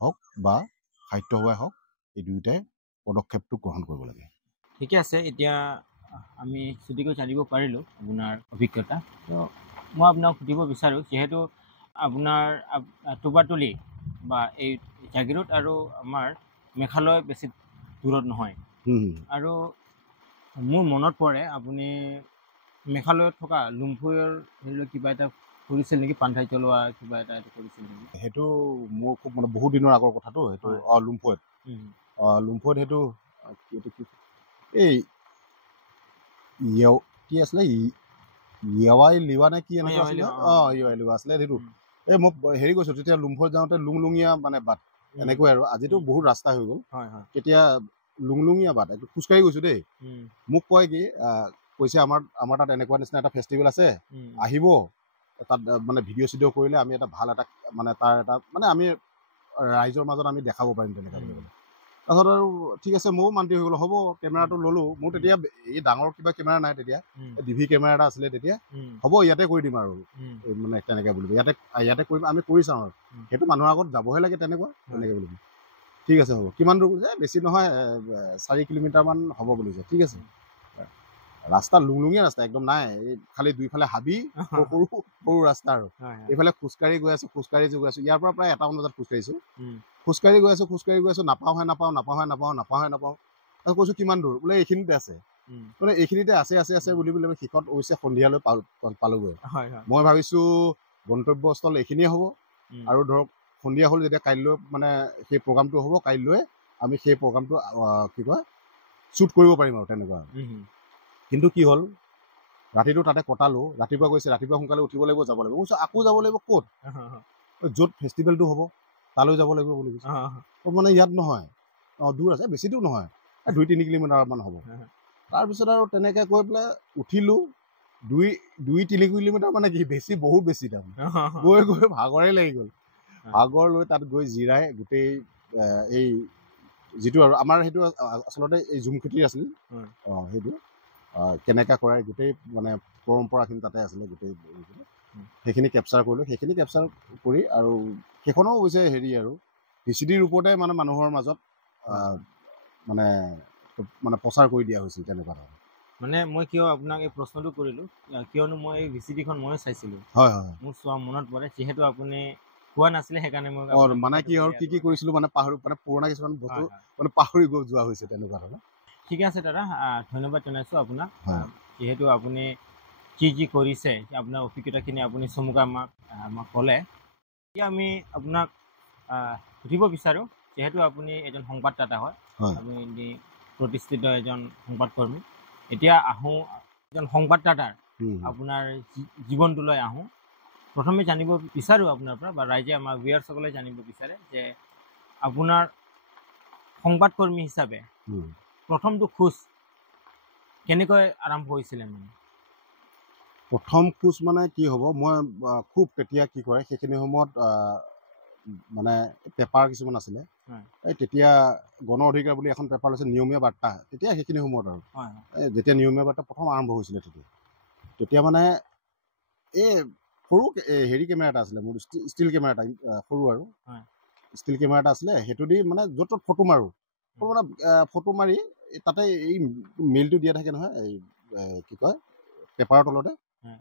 হওক বা সাহিত্য সভাই হওক, এই দুয়োটাই পদক্ষেপটো গ্ৰহণ কৰিব লাগে। ঠিকে আছে, এতিয়া আমি ছুটিকৈ জানিব পাৰিলোঁ আপোনাৰ অভিজ্ঞতা। তো মই আপোনাক সুধিব বিচাৰোঁ, যিহেতু আপোনাৰ টোপাতলি বা এই জাগিৰোড আৰু আমাৰ মেঘালয় বেছি দূৰত নহয়, আৰু মোৰ মনত পৰে আপুনি মেঘালয়ত থকা লুম্ফুৰ কিবা এটা কৰিছিল নেকি, পান্ধাই চলোৱা কিবা এটা কৰিছিল নেকি? সেইটো মোৰ খুব মানে বহুত দিনৰ আগৰ কথাটো, সেইটো লুম্ফুত সেইটো এই কি আছিলে, য়াৱাই লিৱা নে কি এনেকুৱা আছিলে, য়াৱাই লিৱা আছিলে সেইটো। এই মই হেৰি কৈছোঁ, তেতিয়া লুম্ফুত যাওঁতে লুংলুঙীয়া মানে বাট এনেকৈ, আৰু আজিতো বহুত ৰাস্তা হৈ গ'ল, তেতিয়া লুংলুঙীয়া বাট এইটো খোজকাঢ়ি গৈছোঁ দেই। মোক কয় কি, কৈছে আমাৰ তাত এনেকুৱা নিচিনা এটা ফেষ্টিভেল আছে, আহিব, তাত মানে ভিডিঅ' চিডিঅ' কৰিলে আমি এটা ভাল এটা মানে তাৰ এটা মানে আমি ৰাইজৰ মাজত আমি দেখাব পাৰিম তেনেকুৱা বুলি ক'লে। তাৰপিছত আৰু ঠিক আছে, ময়ো মান্তি হৈ গ'লো, হ'ব কেমেৰাটো ল'লোঁ। মোৰ তেতিয়া এই ডাঙৰ কিবা কেমেৰা নাই, তেতিয়া DV কেমেৰা এটা আছিলে, তেতিয়া হ'ব ইয়াতে কৰি দিম আৰু মানে তেনেকৈ বুলিব, ইয়াতে কৰিম, আমি কৰি চাওঁ আৰু সেইটো মানুহৰ আগত যাবহে লাগে, তেনেকৈ বুলিব। ঠিক আছে, হ'ব, কিমান দূৰ বুলিছে, বেছি নহয় 4 কিলোমিটাৰমান হ'ব বুলিছে। ঠিক আছে, ৰাস্তা লুংলুঙীয়া ৰাস্তা একদম নাই, এই খালি দুইফালে হাবি, সৰু সৰু ৰাস্তা, আৰু এইফালে খোজকাঢ়ি গৈ আছোঁ ইয়াৰ পৰা প্ৰায় 1টামান বজাত খোজকাঢ়িছোঁ, খোজকাঢ়ি গৈ আছোঁ, নাপাওঁহে নাপাওঁ। তাৰপিছত কৈছোঁ কিমান দূৰ, বোলে এইখিনিতে আছে। মানে এইখিনিতে আছে বুলি বোলে শেষত অৱশ্যে সন্ধিয়ালৈ পালোগৈ হয় হয় মই ভাবিছোঁ গন্তব্যস্থল এইখিনিয়ে হ'ব আৰু ধৰক সন্ধিয়া হ'ল যেতিয়া কাইলৈ মানে সেই প্ৰগ্ৰামটো হ'ব কাইলৈ আমি সেই প্ৰগ্ৰামটো কি কয় শ্বুট কৰিব পাৰিম আৰু তেনেকুৱা কিন্তু কি হ'ল ৰাতিটো তাতে কটালোঁ ৰাতিপুৱা গৈছে ৰাতিপুৱা সোনকালে উঠিব লাগিব যাব লাগিব কৈছোঁ আকৌ যাব লাগিব ক'ত য'ত ফেষ্টিভেলটো হ'ব তালৈ যাব লাগিব বুলি কৈছোঁ মানে ইয়াত নহয় দূৰ আছে বেছি দূৰ নহয় 2-3 কিলোমিটাৰমান হ'ব তাৰপিছত আৰু তেনেকৈ গৈ পেলাই উঠিলোঁ 2-3 কিলোমিটাৰ মানে কি বেছি বহুত বেছি দাম গৈ ভাগৰে লাগি গ'ল ভাগৰ লৈ তাত গৈ জিৰাই গোটেই এই যিটো আৰু আমাৰ সেইটো আচলতে এই জুমখেতি আছিল সেইটো কেনেকৈ কৰে গোটেই মানে পৰম্পৰাখিনি তাতে আছিলে গোটেই সেইখিনি কেপচাৰ কৰিলোঁ সেইখিনি কেপচাৰ কৰি আৰু সেইখনো হৈছে হেৰি আৰু ভিচিডিৰ ৰূপতে মানে মানুহৰ মাজত মানে প্ৰচাৰ কৰি দিয়া হৈছিল তেনেকুৱা ধৰণৰ মানে মই কিয় আপোনাক এই প্ৰশ্নটো কৰিলোঁ কিয়নো মই এই ভিচিডিখন ময়ো চাইছিলোঁ হয় হয় মোৰ চোৱা মনত পৰে যিহেতু আপুনি কোৱা নাছিলে সেইকাৰণে মই মানে কি আৰু কি কৰিছিলোঁ মানে পাহৰি মানে পুৰণা কিছুমান বস্তু মানে পাহৰি যোৱা হৈছে তেনেকুৱা ধৰণৰ ঠিকে আছে দাদা ধন্যবাদ জনাইছোঁ আপোনাক যিহেতু আপুনি কি কৰিছে আপোনাৰ অভিজ্ঞতাখিনি আপুনি চমুকৈ আমাক ক'লে এতিয়া আমি আপোনাক সুধিব বিচাৰোঁ যিহেতু আপুনি এজন সংবাদদাতা হয় আপুনি প্ৰতিষ্ঠিত এজন সংবাদকৰ্মী এতিয়া আহোঁ এজন সংবাদদাতাৰ আপোনাৰ জীৱনটোলৈ আহোঁ প্ৰথমে জানিব বিচাৰোঁ আপোনাৰ পৰা বা ৰাইজে আমাৰ ভিউৱাৰ্ছসকলে জানিব বিচাৰে যে আপোনাৰ সংবাদকৰ্মী হিচাপে প্ৰথমটো খোজ কেনেকৈ আৰম্ভ হৈছিলে মানে প্ৰথম খোজ মানে কি হ'ব মই খুব তেতিয়া কি কৰে সেইখিনি সময়ত মানে পেপাৰ কিছুমান আছিলে এই তেতিয়া গণ অধিকাৰ বুলি এখন পেপাৰ লৈছে নিয়মীয়া বাৰ্তা তেতিয়া সেইখিনি সময়ত আৰু যেতিয়া নিয়মীয়া বাৰ্তা প্ৰথম আৰম্ভ হৈছিলে তেতিয়া মানে এই সৰু হেৰি কেমেৰা এটা আছিলে মোৰ ষ্টিল কেমেৰা এটা সৰু আৰু ষ্টিল কেমেৰা এটা আছিলে সেইটো দি মানে য'ত ত'ত ফটো মাৰোঁ মানে ফটো মাৰি তাতে এই মেইলটো দিয়া থাকে নহয় এই কি কয় পেপাৰৰ তলতে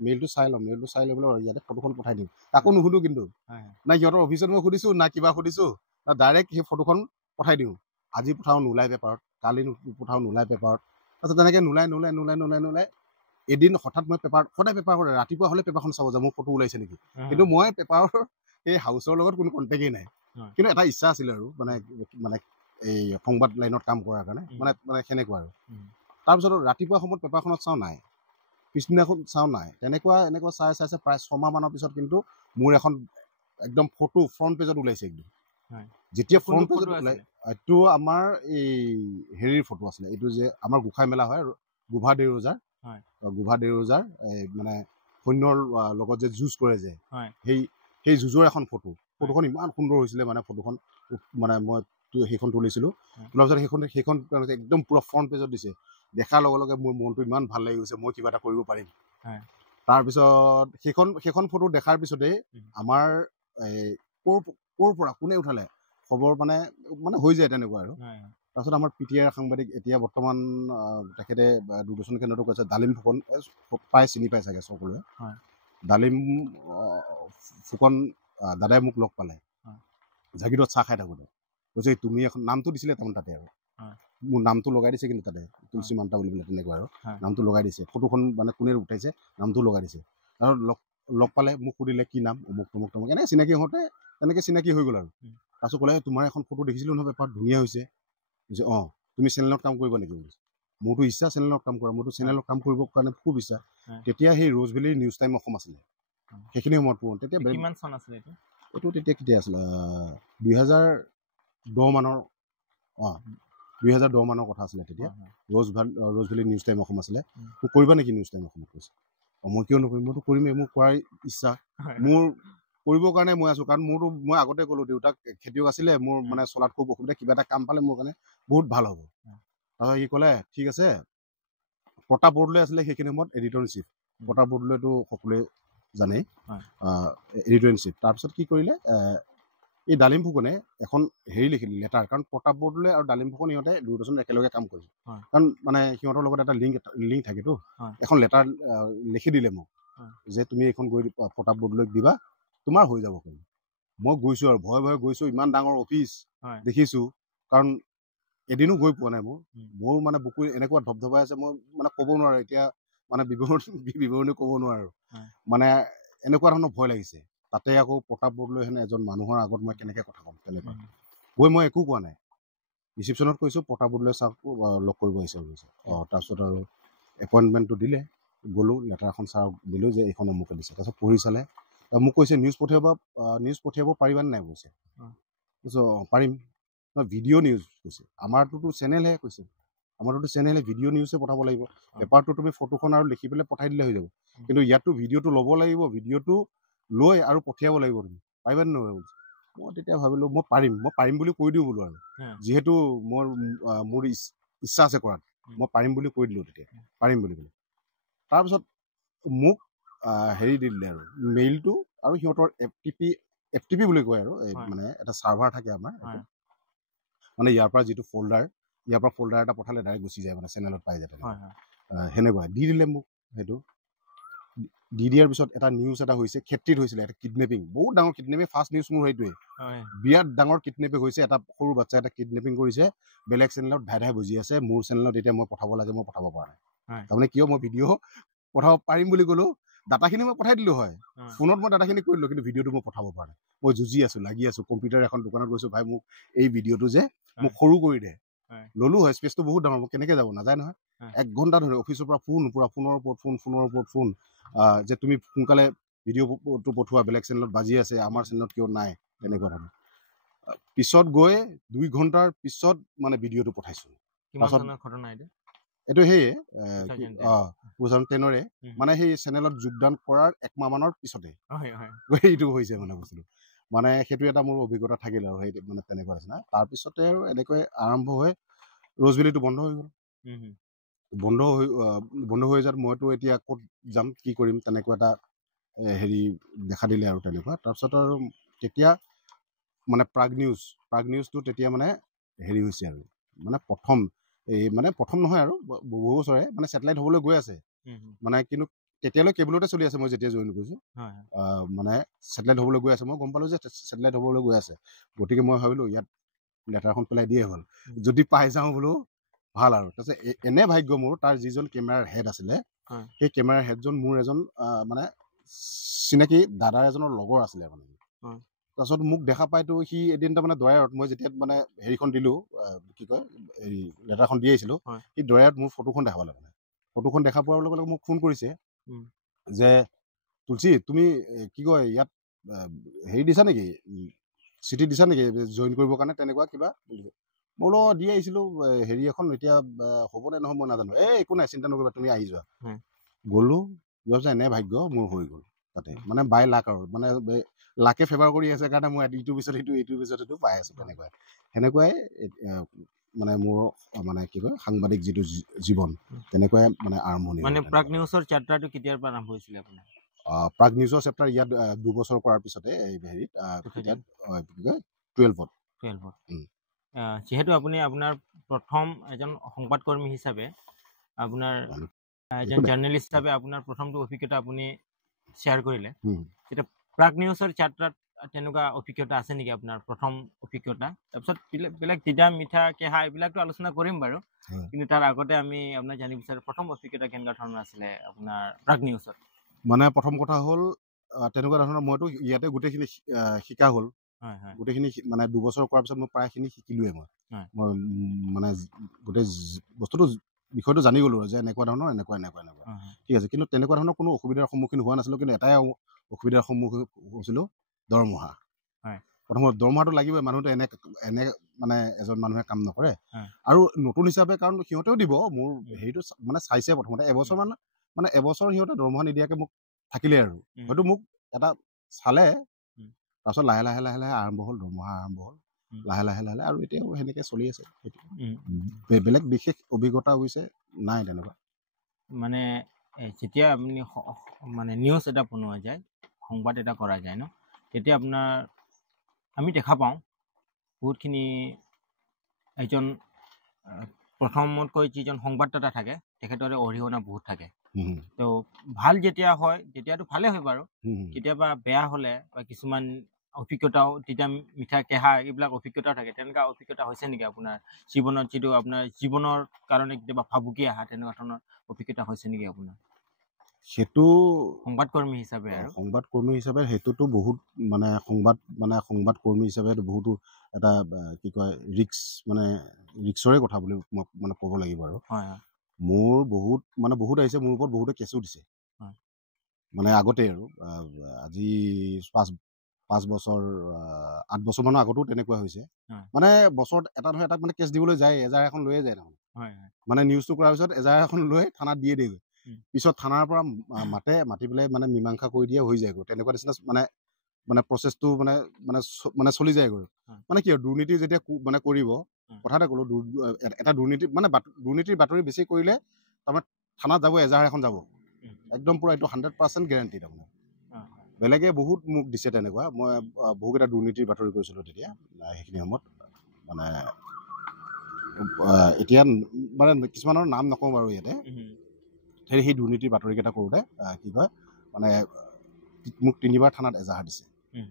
মেইলটো চাই ল'ম মেইলটো চাই লৈ পেলাই ইয়াতে ফটোখন পঠাই দিম আকৌ নুসুধোঁ কিন্তু নাই সিহঁতৰ অফিচত মই সুধিছোঁ না কিবা সুধিছোঁ না ডাইৰেক্ট সেই ফটোখন পঠাই দিওঁ আজি পঠাওঁ নোলায় পেপাৰত কালি পঠাওঁ নোলায় পেপাৰত তাৰপিছত তেনেকৈ নোলায় এদিন হঠাৎ মই সদায় পেপাৰ কৰে ৰাতিপুৱা হ'লে পেপাৰখন চাব যাওঁ মোৰ ফটো ওলাইছে নেকি কিন্তু মই পেপাৰৰ এই হাউচৰ লগত কোনো কণ্টেক্টেই নাই কিন্তু এটা ইচ্ছা আছিলে আৰু মানে এই সংবাদ লাইনত কাম কৰাৰ কাৰণে মানে সেনেকুৱা আৰু তাৰপিছত ৰাতিপুৱা সময়ত পেপাৰখনত চাওঁ নাই পিছদিনাখন চাওঁ নাই এনেকুৱা চাই প্ৰায় 6 মাহমানৰ পিছত কিন্তু মোৰ এখন একদম ফটো ফ্ৰণ্ট পেজত ওলাইছে একদম যেতিয়া ফ্ৰণ্ট পেজত ওলাই এইটো আমাৰ এই হেৰিৰ ফটো আছিলে এইটো যে আমাৰ গোঁসাই মেলা হয় গোভা দেউৰজাৰ মানে সৈন্যৰ লগত যে যুঁজ কৰে যে সেই যুঁজৰ এখন ফটোখন ইমান সুন্দৰ হৈছিলে মানে ফটোখন মানে মই সেইখন তুলিছিলোঁ তোলাৰ পিছত সেইখন একদম পূৰা ফ্ৰণ্ট পেজত দিছে দেখাৰ লগে লগে মোৰ মনটো ইমান ভাল লাগি গৈছে মই কিবা এটা কৰিব পাৰিম তাৰপিছত সেইখন ফটো দেখাৰ পিছতেই আমাৰ ক'ৰ পৰা কোনে উঠালে খবৰ মানে হৈ যায় তেনেকুৱা আৰু তাৰপিছত আমাৰ PTR সাংবাদিক এতিয়া বৰ্তমান তেখেতে দূৰদৰ্শন কেন্দ্ৰটো কৈছে ডালিম ফুকন প্ৰায় চিনি পাই চাগে সকলোৱে ডালিম ফুকন দাদাই মোক লগ পালে জাগিৰত চাহ খাই থাকোঁতে কৈছে তুমি এখন নামটো দিছিলে তাৰমানে তাতে আৰু মোৰ নামটো লগাই দিছে কিন্তু তাতে তুলসী মান্তা বুলি পেলাই তেনেকুৱা আৰু নামটো লগাই দিছে ফটোখন মানে কোনে উঠাইছে নামটো লগাই দিছে আৰু লগ পালে মোক সুধিলে কি নাম অমুক তমুক এনেকৈ চিনাকি হওঁতে তেনেকৈ চিনাকি হৈ গ'ল আৰু তাৰপিছত ক'লে তোমাৰ এখন ফটো দেখিছিলোঁ নহয় পেপাৰত ধুনীয়া হৈছে যে তুমি চেনেলত কাম কৰিবা নেকি মোৰতো ইচ্ছা চেনেলত কাম কৰা মোৰতো চেনেলত কাম কৰিবৰ কাৰণে খুব ইচ্ছা তেতিয়া সেই ৰ'জভেলী নিউজ টাইম অসম আছিলে সেইখিনি সময়ত তেতিয়া কিমান চন আছিলে এইটো তেতিয়া কেতিয়া আছিলে 2010 মানৰ 2010 মানৰ কথা আছিলে তেতিয়া ৰ'জভেলী নিউজ টাইম অসম আছিলে মোক কৰিবা নেকি নিউজ টাইম অসমত কৈছে মই কিয় নকৰিম মইতো কৰিমেই মোৰ কৰাৰ ইচ্ছা মোৰ কৰিবৰ কাৰণে মই আছোঁ কাৰণ মই আগতে ক'লোঁ দেউতাক খেতিয়ক আছিলে মোৰ মানে চলাত খুব অসুবিধা কিবা এটা কাম পালে মোৰ কাৰণে বহুত ভাল হ'ব তাৰপিছত সি ক'লে ঠিক আছে প্ৰতাপ বৰদলৈ আছিলে সেইখিনি সময়ত এডিটৰ ইন চিফ প্ৰতাপ বৰদলৈতো সকলোৱে জানেই এডিটৰ ইন চিফ তাৰপিছত কি কৰিলে এই ডালিম ফুকনে এখন হেৰি লিখিলে লেটাৰ কাৰণ প্ৰতাপ বৰদলৈ আৰু ডালিম ফুকন সিহঁতে দূৰদৰ্শনত একেলগে কাম কৰিছে কাৰণ মানে সিহঁতৰ লগত এটা লিংক থাকেতো এখন লেটাৰ লিখি দিলে মোক যে তুমি এইখন গৈ প্ৰতাপ বৰদলৈক দিবা তোমাৰ হৈ যাব কিন্তু মই গৈছোঁ আৰু ভয়ে গৈছোঁ ইমান ডাঙৰ অফিচ দেখিছোঁ কাৰণ এদিনো গৈ পোৱা নাই মোৰ মানে বুকু এনেকুৱা ধপধপাই আছে মই মানে ক'ব নোৱাৰো এতিয়া মানে বিৱৰণী ক'ব নোৱাৰো মানে এনেকুৱা ধৰণৰ ভয় লাগিছে তাতে আকৌ প্ৰতাপ বৰদলৈ হেনে এজন মানুহৰ আগত মই কেনেকে কথা ক'ম তেনেকুৱা গৈ মই একো কোৱা নাই ৰিচিপশ্যনত কৈছোঁ প্ৰতাপ বৰদলৈ ছাৰক লগ কৰিব আহিছে বুলিছে তাৰপিছত আৰু এপইণ্টমেণ্টটো দিলে গ'লোঁ লেটাৰ এখন ছাৰক দিলোঁ যে এইখন অমুকে দিছে তাৰপিছত পঢ়ি চালে মোক কৈছে নিউজ পঠিয়াব পাৰিবানে নাই কৈছে কৈছোঁ পাৰিম ভিডিঅ' নিউজ কৈছে আমাৰটোতো চেনেলহে কৈছে আমাৰটোতো চেনেলহে ভিডিঅ' নিউজে পঠাব লাগিব পেপাৰটো তুমি ফটোখন আৰু লিখি পেলাই পঠাই দিলে হৈ যাব কিন্তু ইয়াততো ভিডিঅ'টো ল'ব লাগিব ভিডিঅ'টো লৈ আৰু পঠিয়াব লাগিব তুমি পাৰিবানে নোৱাৰিবা কৈছে মই তেতিয়া ভাবিলোঁ মই পাৰিম বুলি কৈ দিওঁ বোলো আৰু যিহেতু মোৰ ইচ্ছা আছে কৰাত মই পাৰিম বুলি কৈ দিলোঁ তেতিয়া পাৰিম বুলি ক'লে তাৰপিছত মোক হেৰি দি দিলে আৰু মেইলটো আৰু সিহঁতৰ FTP বুলি কয় আৰু মানে এটা চাৰ্ভাৰ থাকে আমাৰ মানে ইয়াৰ পৰা যিটো ফল্ডাৰ এটা পঠালে ডাইৰেক্ট গুচি যায় মানে চেনেলত পাই যায় সেনেকুৱা দি দিলে মোক সেইটো দি দিয়াৰ পিছত এটা নিউজ এটা হৈছে ক্ষেত্ৰীত হৈছিলে এটা কিডনেপিং বহুত ডাঙৰ কিডনেপিং ফাৰ্ষ্ট নিউজ মোৰ সেইটোৱে বিৰাট ডাঙৰ কিডনেপিং হৈছে এটা সৰু বাচ্ছা এটা কিডনেপিং কৰিছে বেলেগ চেনেলত ধাই বুজি আছে মোৰ চেনেলত এতিয়া মই পঠাব লাগে মই পঠাব পৰা নাই তাৰমানে কিয় মই ভিডিঅ' পঠাব পাৰিম বুলি ক'লো ডাটাখিনি মই পঠাই দিলোঁ হয় ফোনত মই ডাটাখিনি কৰি দিলোঁ কিন্তু ভিডিঅ'টো মই পঠাব পৰা নাই মই যুঁজি আছোঁ লাগি আছোঁ কম্পিউটাৰ এখন দোকানত গৈছোঁ ভাই মোক এই ভিডিঅ'টো যে মোক সৰু কৰি দে ল'লোঁ হয় স্পেচটো বহুত ডাঙৰ মোক কেনেকৈ যাব নাযায় নহয় 1 ঘণ্টা ধৰি অফিচৰ পৰা ফোনৰ ওপৰত ফোন যে তুমি সোনকালে ভিডিঅ'টো পঠোৱা বেলেগ চেনেলত বাজি আছে আমাৰ চেনেলত কিয় নাই তেনেকুৱা ধৰণৰ পিছত গৈ 2 ঘণ্টাৰ পিছত মানে ভিডিঅ'টো পঠাইছোঁ এইটো সেয়ে 2010 মানে সেই চেনেলত যোগদান কৰাৰ 1 মাহ মানৰ পিছতে এইটো হৈছে মানে বস্তুটো মানে সেইটো এটা মোৰ অভিজ্ঞতা থাকিল আৰু সেই মানে তেনেকুৱা নিচিনা তাৰপিছতে আৰু এনেকৈ আৰম্ভ হৈ ৰ'জভেলিটো বন্ধ হৈ গ'ল বন্ধ হৈ যোৱাত মইতো এতিয়া ক'ত যাম কি কৰিম তেনেকুৱা এটা হেৰি দেখা দিলে আৰু তেনেকুৱা তাৰপিছত আৰু তেতিয়া মানে প্ৰাগ নিউজটো তেতিয়া মানে হেৰি হৈছে আৰু মানে প্ৰথম নহয় আৰু বহু বছৰে মানে ছেটেলাইট হ'বলৈ গৈ আছে মানে কিন্তু তেতিয়ালৈ কেবুলতে চলি আছে মই যেতিয়া জইন কৰিছোঁ মানে ছেটেলাইট হ'বলৈ গৈ আছে মই গম পালোঁ যে ছেটেলাইট হ'বলৈ গৈ আছে গতিকে মই ভাবিলোঁ ইয়াত লেটাৰখন পেলাই দিয়ে হ'ল যদি পাই যাওঁ বোলো ভাল আৰু তাৰপিছত এনে ভাগ্য মোৰ তাৰ যিজন কেমেৰাৰ হেড আছিলে সেই কেমেৰাৰ হেডজন মোৰ এজন মানে চিনাকি দাদাৰ এজনৰ লগৰ আছিলে মানে তাৰপিছত মোক দেখা পাইতো সি এদিন তাৰমানে দয়াৰত মই যেতিয়া মানে হেৰিখন দিলোঁ কি কয় হেৰি লেটাৰখন দি আহিছিলোঁ সি দয়াৰত মোৰ ফটোখন দেখা পালে মানে ফটোখন দেখা পোৱাৰ লগে লগে মোক ফোন কৰিছে যে তুলসী তুমি কি কয় ইয়াত হেৰি দিছা নেকি চিঠি দিছা নেকি জইন কৰিবৰ কাৰণে তেনেকুৱা কিবা মই বোলো দি আহিছিলোঁ হেৰি এখন এতিয়া হ'বনে নহয় মই নাজানো একো নাই চিন্তা নকৰিবা তুমি আহি যোৱা গ'লোঁ যোৱাৰ পিছত এনে ভাগ্য মোৰ হৈ গ'ল তাতে মানে বাই লাক আৰু মানে লাকে ফেভাৰ কৰি আছে কাৰণে মই ইটোৰ পিছত সিটো পাই আছোঁ সেনেকুৱাই মানে মোৰ মানে কি কয় সাংবাদিক যিটো জীৱন তেনেকুৱাই মানে আৰম্ভণি মানে প্ৰাগ নিউজৰ যাত্ৰাটো কেতিয়াৰ পৰা আৰম্ভ হৈছিলে আপোনাৰ প্ৰাগ নিউজৰ চেপ্টাৰ ইয়াত 2 বছৰ কৰাৰ পিছতে এই হেৰিত 12ত যিহেতু আপুনি আপোনাৰ প্ৰথম এজন সংবাদকৰ্মী হিচাপে আপোনাৰ এজন জাৰ্নেলিষ্ট হিচাপে আপোনাৰ প্ৰথমটো অভিজ্ঞতা আপুনি শ্বেয়াৰ কৰিলে এতিয়া প্ৰাগ নিউজৰ যাত্ৰাত তেনেকুৱা অভিজ্ঞতা আছে নেকি আপোনাৰ প্ৰথম অভিজ্ঞতা তাৰপিছত বেলেগ তিতা মিঠা কেহা এইবিলাকতো আলোচনা কৰিম বাৰু কিন্তু তাৰ আগতে আমি আপোনাৰ জানিব বিচাৰোঁ প্ৰথম অভিজ্ঞতা কেনেকুৱা ধৰণৰ আছিলে আপোনাৰ প্ৰাগ নিউজত মানে প্ৰথম কথা হ'ল তেনেকুৱা ধৰণৰ মইতো ইয়াতে গোটেইখিনি শিকা হ'ল গোটেইখিনি মানে 2 বছৰ কৰাৰ পিছত মই প্ৰায়খিনি শিকিলোৱে মই মানে গোটেই বস্তুটো বিষয়টো জানি গ'লোঁ যে এনেকুৱা ধৰণৰ এনেকুৱা ঠিক আছে কিন্তু তেনেকুৱা ধৰণৰ কোনো অসুবিধাৰ সন্মুখীন হোৱা নাছিলোঁ কিন্তু এটাই অসুবিধাৰ সন্মুখীন হৈছিলোঁ দৰমহা প্ৰথমত দৰমহাটো লাগিবই মানুহটো এনে মানে এজন মানুহে কাম নকৰে আৰু নতুন হিচাপে কাৰণ সিহঁতেও দিব মোৰ হেৰিটো মানে চাইছে প্ৰথমতে এবছৰ সিহঁতে দৰমহা নিদিয়াকৈ মোক থাকিলে আৰু হয়তো মোক এটা চালে তাৰপিছত লাহে লাহে আৰম্ভ হ'ল দৰমহা আৰম্ভ হ'ল লাহে লাহে আৰু এতিয়াও সেনেকৈ চলি আছে বেলেগ বিশেষ অভিজ্ঞতা হৈছে নাই তেনেকুৱা মানে যেতিয়া আপুনি মানে নিউজ এটা বনোৱা যায় সংবাদ এটা কৰা যায় ন তেতিয়া আপোনাৰ আমি দেখা পাওঁ বহুতখিনি এজন প্ৰথমতকৈ যিজন সংবাদদাতা থাকে তেখেতৰে অৰিহণা বহুত থাকে তো ভাল যেতিয়া হয় তেতিয়াতো ভালে হয় বাৰু কেতিয়াবা বেয়া হ'লে বা কিছুমান অভিজ্ঞতাও তিতা মিঠা কেহা এইবিলাক অভিজ্ঞতাও থাকে তেনেকুৱা অভিজ্ঞতা হৈছে নেকি আপোনাৰ জীৱনত যিটো আপোনাৰ জীৱনৰ কাৰণে কেতিয়াবা ভাবুকি আহা তেনেকুৱা ধৰণৰ অভিজ্ঞতা হৈছে নেকি আপোনাৰ সেইটো সংবাদকৰ্মী হিচাপে আৰু সংবাদকৰ্মী হিচাপে সেইটোতো বহুত মানে সংবাদকৰ্মী হিচাপে বহুতো এটা কি কয় ৰিক্সৰে কথা বুলি মই মানে ক'ব লাগিব আৰু হয় হয় মোৰ বহুত আহিছে মোৰ ওপৰত বহুতে কেছো দিছে মানে আগতে আৰু আজি 5 বছৰ 8 বছৰ মানৰ আগতো তেনেকুৱা হৈছে মানে বছৰত এটা নহয় এটাক মানে কেছ দিবলৈ যায় এজাৰ এখন লৈয়ে যায় নহয় মানে নিউজটো কৰাৰ পিছত এজাৰ এখন লৈ থানাত দিয়ে দেগৈ পিছত থানাৰ পৰা মাতি পেলাই মানে মীমাংসা কৰি দিয়ে হৈ যায়গৈ তেনেকুৱা নিচিনা মানে প্ৰচেছটো মানে চলি যায়গৈ মানে কি আৰু দুৰ্নীতি যেতিয়া মানে কৰিব কথা এটা ক'লো এটা দুৰ্নীতি মানে দুৰ্নীতিৰ বাতৰি বেছি কৰিলে তাৰমানে থানাত যাব এজাৰ এখন যাব একদম পুৰা এইটো 100% গেৰাণ্টি তাৰমানে বেলেগে বহুত মোক দিছে তেনেকুৱা মই বহুকেইটা দুৰ্নীতিৰ বাতৰি কৰিছিলোঁ তেতিয়া সেইখিনি সময়ত মানে এতিয়া মানে কিছুমানৰ নাম নকওঁ বাৰু ইয়াতে সেই দুৰ্নীতিৰ বাতৰিকেইটা কৰোঁতে কি কয় মানে মোক 3বাৰ থানাত এজাহাৰ দিছে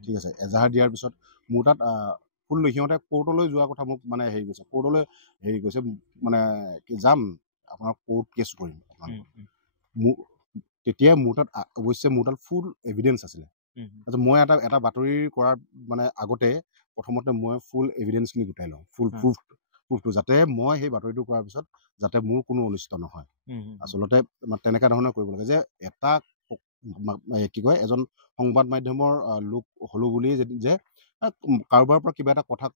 ঠিক আছে এজাহাৰ দিয়াৰ পিছত মোৰ তাত সিহঁতে কোৰ্টলৈ যোৱাৰ কথা মোক মানে হেৰি কৈছে কোৰ্টলৈ হেৰি কৈছে মানে যাম আপোনাৰ কোৰ্ট কেছ কৰিম তেতিয়া মোৰ তাত অৱশ্যে মোৰ তাত ফুল এভিডেঞ্চ আছিলে মই এটা বাতৰি কৰাৰ মানে আগতে প্ৰথমতে মই ফুল এভিডেঞ্চখিনি গোটাই লওঁ ফুল প্ৰুফটো যাতে মই সেই বাতৰিটো কৰাৰ পিছত যাতে মোৰ কোনো অনিষ্ট নহয় আচলতে তেনেকুৱা ধৰণৰ কৰিব লাগে যে এটা কি কয় এজন সংবাদ মাধ্যমৰ লোক হলো বুলি যে কাৰোবাৰ পৰা কিবা এটা কথা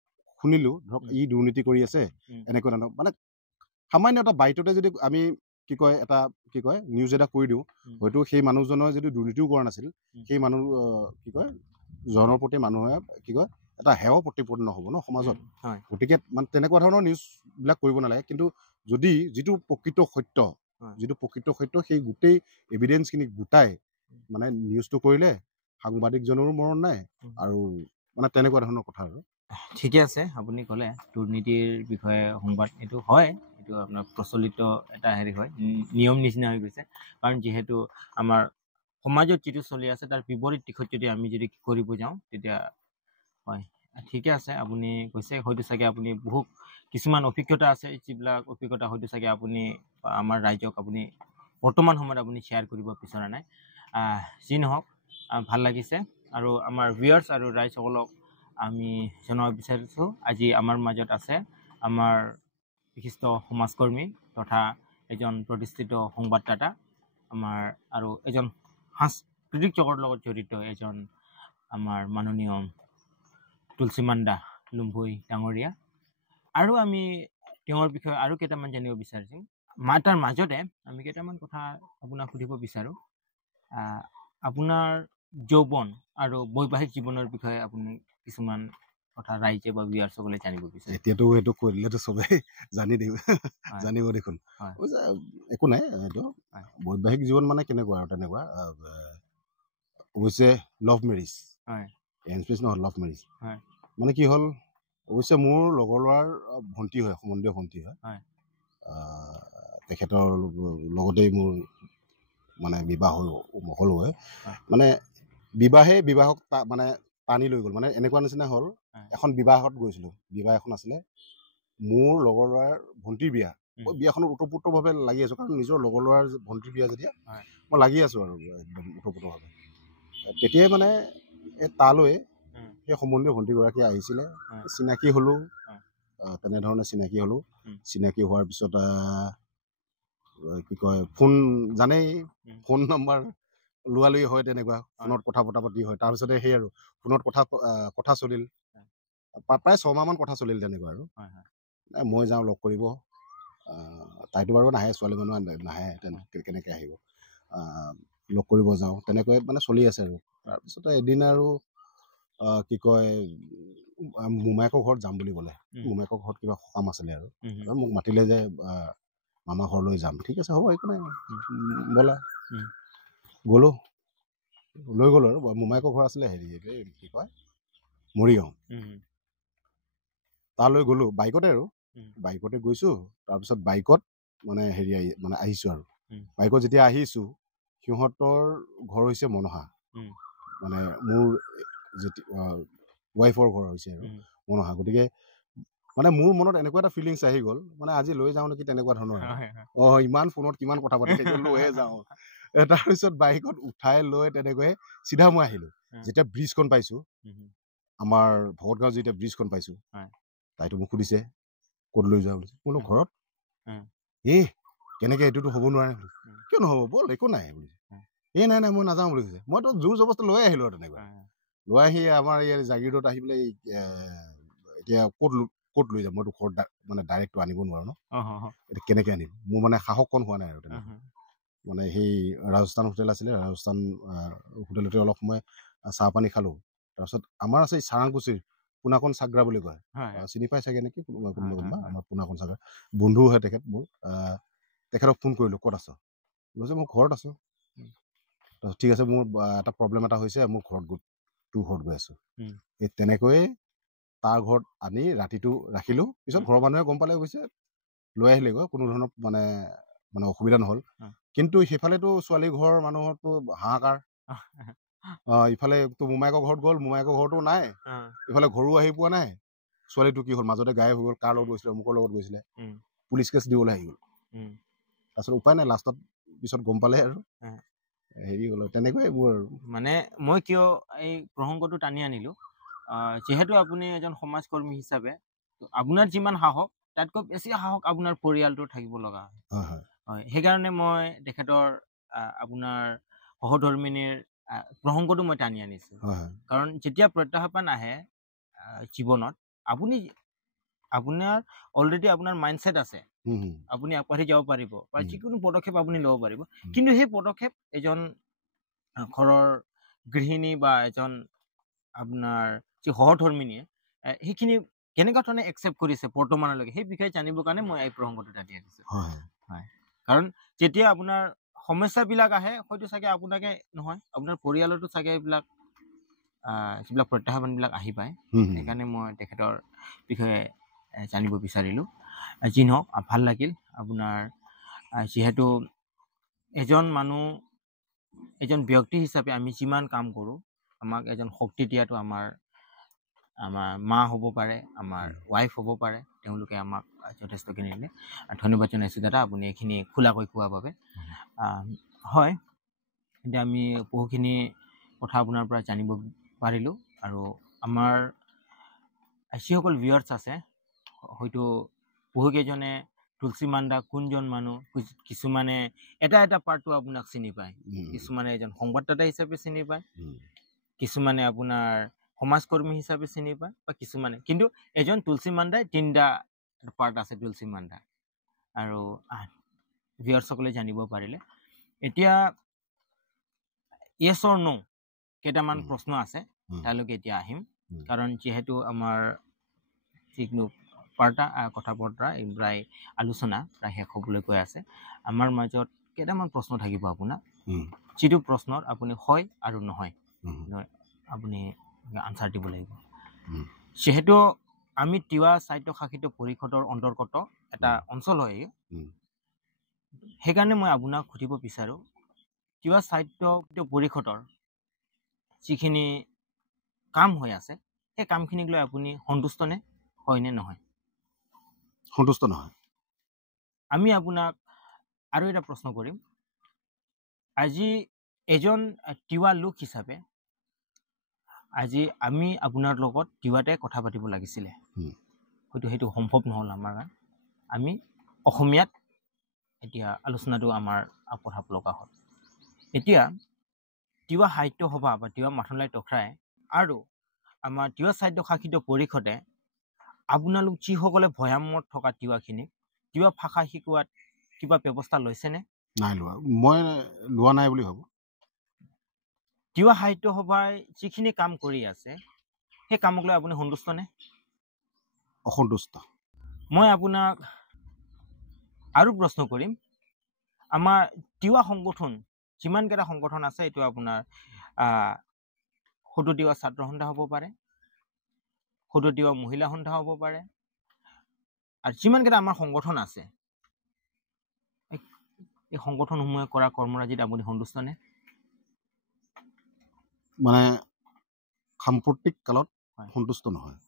শুনিলো ধৰক ই দুৰ্নীতি কৰি আছে এনেকুৱা ধৰণৰ মানে সামান্য এটা বাইটতে যদি আমি কি কয় নিউজ এটা কৰি দিওঁ হয়তো সেই মানুহজনৰ যদি দুৰ্নীতিও কৰা নাছিল সেই মানুহ কি কয় জনৰ প্ৰতি মানুহে কি কয় এটা হেয় প্ৰতিপন্ন হ'ব ন সমাজত গতিকে মানে তেনেকুৱা ধৰণৰ নিউজবিলাক কৰিব নালাগে কিন্তু যদি যিটো প্ৰকৃত সত্য সেই গোটেই এভিডেঞ্চখিনি গোটাই মানে নিউজটো কৰিলে সাংবাদিকজনৰো মৰণ নাই আৰু মানে তেনেকুৱা ধৰণৰ কথা আৰু ঠিকে আছে আপুনি ক'লে দুৰ্নীতিৰ বিষয়ে সংবাদ এইটো হয় এইটো আপোনাৰ প্ৰচলিত এটা হেৰি হয় নিয়ম নিচিনা হৈ গৈছে কাৰণ যিহেতু আমাৰ সমাজত যিটো চলি আছে তাৰ বিপৰীত দিশত যদি আমি যদি কৰিব যাওঁ তেতিয়া হয় ঠিকে আছে আপুনি কৈছে হয়তো চাগে আপুনি বহুত কিছুমান অভিজ্ঞতা আছে যিবিলাক অভিজ্ঞতা হয়তো চাগে আপুনি আমাৰ ৰাইজক আপুনি বৰ্তমান সময়ত আপুনি শ্বেয়াৰ কৰিব বিচৰা নাই যি নহওক ভাল লাগিছে আৰু আমাৰ ভিউৱাৰ্ছ আৰু ৰাইজসকলক আমি জনাব বিচাৰিছোঁ আজি আমাৰ মাজত আছে আমাৰ বিশিষ্ট সমাজকৰ্মী তথা এজন প্ৰতিষ্ঠিত সংবাদদাতা আমাৰ আৰু এজন সাংস্কৃতিক জগতৰ লগত জড়িত এজন আমাৰ মাননীয় তুলসীমান দাস লুম্ভুই ডাঙৰীয়া আৰু আমি তেওঁৰ বিষয়ে আৰু কেইটামান জানিব বিচাৰিছোঁ তাৰ মাজতে আমি কেইটামান কথা আপোনাক সুধিব বিচাৰোঁ আপোনাৰ যৌৱন আৰু বৈবাহিক জীৱনৰ বিষয়ে আপুনি কিছুমান কথা ৰাইজে বা ভিউৱাৰ্ছসকলে জানিব বিচাৰে এতিয়াতো সেইটো কৈ দিলেতো চবেই জানিব দেখোন একো নাই এইটো বৈবাহিক জীৱন মানে কেনেকুৱা আৰু তেনেকুৱা অৱশ্যে লাভ মেৰিজ এৰেঞ্জ নহয় লাভ মেৰিজ মানে কি হ'ল অৱশ্যে মোৰ লগৰ ল'ৰাৰ ভণ্টি হয় সম্বন্ধীয় ভণ্টি হয় তেখেতৰ লগতেই মোৰ মানে বিবাহ হ'ল হয় মানে বিবাহক মানে টানি লৈ গ'ল মানে এনেকুৱা নিচিনা হ'ল এখন বিবাহত গৈছিলোঁ বিবাহ এখন আছিলে মোৰ লগৰ ল'ৰাৰ ভণ্টিৰ বিয়া মই বিয়াখনত ওতঃপ্ৰোতভাৱে লাগি আছোঁ কাৰণ নিজৰ লগৰ ল'ৰাৰ ভণ্টিৰ বিয়া যেতিয়া মই লাগি আছোঁ আৰু একদম ওতঃপ্ৰোতভাৱে তেতিয়াই মানে এই তালৈ সেই সম্বন্ধীয় ভণ্টিগৰাকী আহিছিলে চিনাকি হ'লোঁ তেনেধৰণে চিনাকি হোৱাৰ পিছত কি কয় ফোন জানেই ফোন নম্বৰ লোৱালৈ হয় তেনেকুৱা ফোনত কথা পতা পাতি হয় তাৰপিছতে সেই আৰু ফোনত কথা চলিল প্ৰায় 6 মাহমান কথা চলিল তেনেকুৱা আৰু মই যাওঁ লগ কৰিব তাইতো বাৰু নাহে ছোৱালী মানুহ নাহে কেনেকৈ আহিব লগ কৰিব যাওঁ তেনেকৈ মানে চলি আছে আৰু তাৰপিছতে এদিন আৰু কি কয় মোমায়েকৰ ঘৰত যাম বুলি ক'লে মোমায়েকৰ ঘৰত কিবা সকাম আছিলে আৰু মোক মাতিলে যে মামা ঘৰলৈ যাম ঠিক আছে হ'ব একো নাই ব'লা গ'লোঁ লৈ গ'লোঁ আৰু মোমায়েকৰ ঘৰ আছিলে হেৰি কি কয় মৰিগাঁও তালৈ গ'লোঁ বাইকতে আৰু বাইকতে গৈছোঁ তাৰপিছত বাইকত মানে মানে আহিছোঁ আৰু বাইকত যেতিয়া আহিছোঁ সিহঁতৰ ঘৰ হৈছে মনসা মানে মোৰ যেতিয়া ৱাইফৰ ঘৰ হৈছে আৰু মনোহা। গতিকে মানে মোৰ মনত এনেকুৱা এটা ফিলিংছ আহি গ'ল, মানে আজি লৈ যাওঁ নেকি তেনেকুৱা ধৰণৰ। ইমান ফোনত কিমান কথা পাতি থাকিব, লৈয়ে যাওঁ। তাৰপিছত বাইকত উঠাই লৈ তেনেকৈ চিধা মই আহিলোঁ। যেতিয়া ব্ৰিজখন পাইছোঁ, আমাৰ ভকতগাঁও যেতিয়া ব্ৰিজখন পাইছোঁ, তাইতো মোক সুধিছে ক'ত লৈ যোৱা বুলি। বোলো ঘৰত। কেনেকে, এইটোতো হ'ব নোৱাৰে। কিয় নহ'ব, ব'ল একো নাই বুলি। নাই মই নাযাওঁ বুলি কৈছে। মইতো জোৰ জবৰদস্তি লৈ আহিলোঁ আৰু তেনেকুৱা। লৈ আহি আমাৰ এই জাগিৰোডত আহি পেলাই এতিয়া ক'ত লৈ যাম, মইতো ঘৰত মানে ডাইৰেক্টটো আনিব নোৱাৰো ন, এতিয়া কেনেকে আনিম, মোৰ মানে সাহসকণ হোৱা নাই আৰু তেনেকুৱা। মানে সেই ৰাজস্থান হোটেল আছিলে, ৰাজস্থান হোটেলতে অলপ সময় চাহ পানী খালোঁ। তাৰপিছত আমাৰ আছে চাৰাংকুচিৰ পোনাকণ চাগ্ৰা বুলি কয়, চিনি পাই চাগে নেকি কোনোবা, আমাৰ পোনাকণ চাগ্ৰা বন্ধু হয় তেখেত মোৰ। তেখেতক ফোন কৰিলোঁ, ক'ত আছ? কৈছে মই ঘৰত আছোঁ। ঠিক আছে, মোৰ এটা প্ৰব্লেম এটা হৈছে, মোৰ তোৰ ঘৰত গৈ আছোঁ। এই তেনেকৈয়ে তাৰ ঘৰত আনি ৰাতিটো ৰাখিলোঁ। পিছত ঘৰৰ মানুহে গম পালে, গৈছে লৈ আহিলেগৈ, কোনো ধৰণৰ মানে অসুবিধা নহ'ল। কিন্তু সেইফালেতো ছোৱালী ঘৰৰ মানুহৰতো হাহাকাৰ। ইফালে তো মোমায়েকৰ ঘৰত গ'ল, মোমায়েকৰ ঘৰতো নাই, ইফালে ঘৰো আহি পোৱা নাই। ছোৱালীটো কি হ'ল, মাজতে গায়ব হৈ গ'ল, কাৰ লগত গৈছিলে, অমুকৰ লগত গৈছিলে, পুলিচ কেছ দিবলৈ আহি গ'ল। তাৰপিছত উপায় নাই, লাষ্টত পিছত গম পালে আৰু হেৰি হ'ল। তেনেকুৱাই মোৰ আৰু। মানে মই কিয় এই প্ৰসংগটো টানি আনিলোঁ, যিহেতু আপুনি এজন সমাজকৰ্মী হিচাপে আপোনাৰ যিমান সাহস, তাতকৈ বেছি সাহস আপোনাৰ পৰিয়ালটোৰ থাকিব লগা হয়। সেইকাৰণে মই তেখেতৰ আপোনাৰ সহধৰ্মিনীৰ প্ৰসংগটো মই টানি আনিছোঁ। কাৰণ যেতিয়া প্ৰত্যাহ্বান আহে জীৱনত, আপোনাৰ অলৰেডি আপোনাৰ মাইণ্ডছেট আছে, আপুনি আগবাঢ়ি যাব পাৰিব বা যিকোনো পদক্ষেপ আপুনি ল'ব পাৰিব। কিন্তু সেই পদক্ষেপ এজন ঘৰৰ গৃহিণী বা এজন আপোনাৰ যি সহধৰ্মিনীয়ে সেইখিনি কেনেকুৱা ধৰণে একচেপ্ট কৰিছে বৰ্তমানলৈকে, সেই বিষয়ে জানিবৰ কাৰণে মই এই প্ৰসংগটো টানি আনিছোঁ। কাৰণ যেতিয়া আপোনাৰ সমস্যাবিলাক আহে, হয়তো চাগে আপোনাকে নহয়, আপোনাৰ পৰিয়ালতো চাগে এইবিলাক যিবিলাক প্ৰত্যাহ্বানবিলাক আহি পায়। সেইকাৰণে মই তেখেতৰ বিষয়ে জানিব বিচাৰিলোঁ। যি নহওক, ভাল লাগিল আপোনাৰ, যিহেতু এজন ব্যক্তি হিচাপে আমি যিমান কাম কৰোঁ, আমাক এজন শক্তি দিয়াটো আমাৰ মা হ'ব পাৰে, আমাৰ ৱাইফ হ'ব পাৰে, তেওঁলোকে আমাক যথেষ্টখিনি দিলে। ধন্যবাদ জনাইছোঁ দাদা, আপুনি এইখিনি খোলাকৈ কোৱাৰ বাবে। হয়, এতিয়া আমি বহুখিনি কথা আপোনাৰ পৰা জানিব পাৰিলোঁ। আৰু আমাৰ যিসকল ভিউৱাৰ্ছ আছে, হয়তো বহুকেইজনে তুলসী মাণ্ডা কোনজন মানুহ, কিছুমানে এটা পাৰ্টটো আপোনাক চিনি পায়, কিছুমানে এজন সংবাদদাতা হিচাপে চিনি পায়, কিছুমানে আপোনাৰ সমাজকৰ্মী হিচাপে চিনি পায়, বা কিছুমানে কিন্তু এজন তুলসী মাণ্ডাই 3টা পাৰ্ট আছে তুলসী মাণ্ডা। আৰু ভিউৱাৰ্ছসকলে জানিব পাৰিলে। এতিয়া য়েছ অৰ নো কেইটামান প্ৰশ্ন আছে, তালৈকে এতিয়া আহিম। কাৰণ যিহেতু আমাৰ যিকোনো কথা বতৰা প্ৰায় আলোচনা প্ৰায় শেষ হ'বলৈ গৈ আছে, আমাৰ মাজত কেইটামান প্ৰশ্ন থাকিব আপোনাৰ, যিটো প্ৰশ্নত আপুনি হয় আৰু নহয় আপুনি আনচাৰ দিব লাগিব। যিহেতু আমি তিৱা সাহিত্য শাসিত পৰিষদৰ অন্তৰ্গত এটা অঞ্চল হয়, সেইকাৰণে মই আপোনাক সুধিব বিচাৰোঁ, তিৱা সাহিত্য পৰিষদৰ যিখিনি কাম হৈ আছে, সেই কামখিনিক লৈ আপুনি সন্তুষ্ট নে, হয় নে নহয়? সন্তুষ্ট নহয়। আমি আপোনাক আৰু এটা প্ৰশ্ন কৰিম। আজি এজন তিৱা লোক হিচাপে আজি আমি আপোনাৰ লগত তিৱাতে কথা পাতিব লাগিছিলে, হয়তো সেইটো সম্ভৱ নহ'ল আমাৰ কাৰণে। আমি অসমীয়াত এতিয়া আলোচনাটো আমাৰ পঠাব লগা হ'ল। এতিয়া তিৱা সাহিত্য সভা বা তিৱা মাথোঁলাই টকৰাই আৰু আমাৰ তিৱা সাহিত্য শাসিত পৰিষদে আপোনালোক যিসকলে ভৈয়ামত থকা তিৱাখিনিক তিৱা ভাষা শিকোৱাত কিবা ব্যৱস্থা লৈছেনে? নাই লোৱা, মই লোৱা নাই বুলি ভাবোঁ। তিৱা সাহিত্য সভাই যিখিনি কাম কৰি আছে, সেই কামক লৈ আপুনি সন্তুষ্ট নে? অসন্তুষ্ট। মই আপোনাক আৰু প্ৰশ্ন কৰিম। আমাৰ তিৱা সংগঠন যিমানকেইটা সংগঠন আছে, এইটো আপোনাৰ সদৌ তিৱা ছাত্ৰ সন্থা হ'ব পাৰে, সদৌ তিৱা মহিলা সন্থা হ'ব পাৰে, আৰু যিমানকেইটা আমাৰ সংগঠন আছে, এই সংগঠনসমূহে কৰা কৰ্মৰাজিত আপুনি সন্তুষ্ট নে? মানে সাম্প্ৰতিক কালত হয়। সন্তুষ্ট নহয়।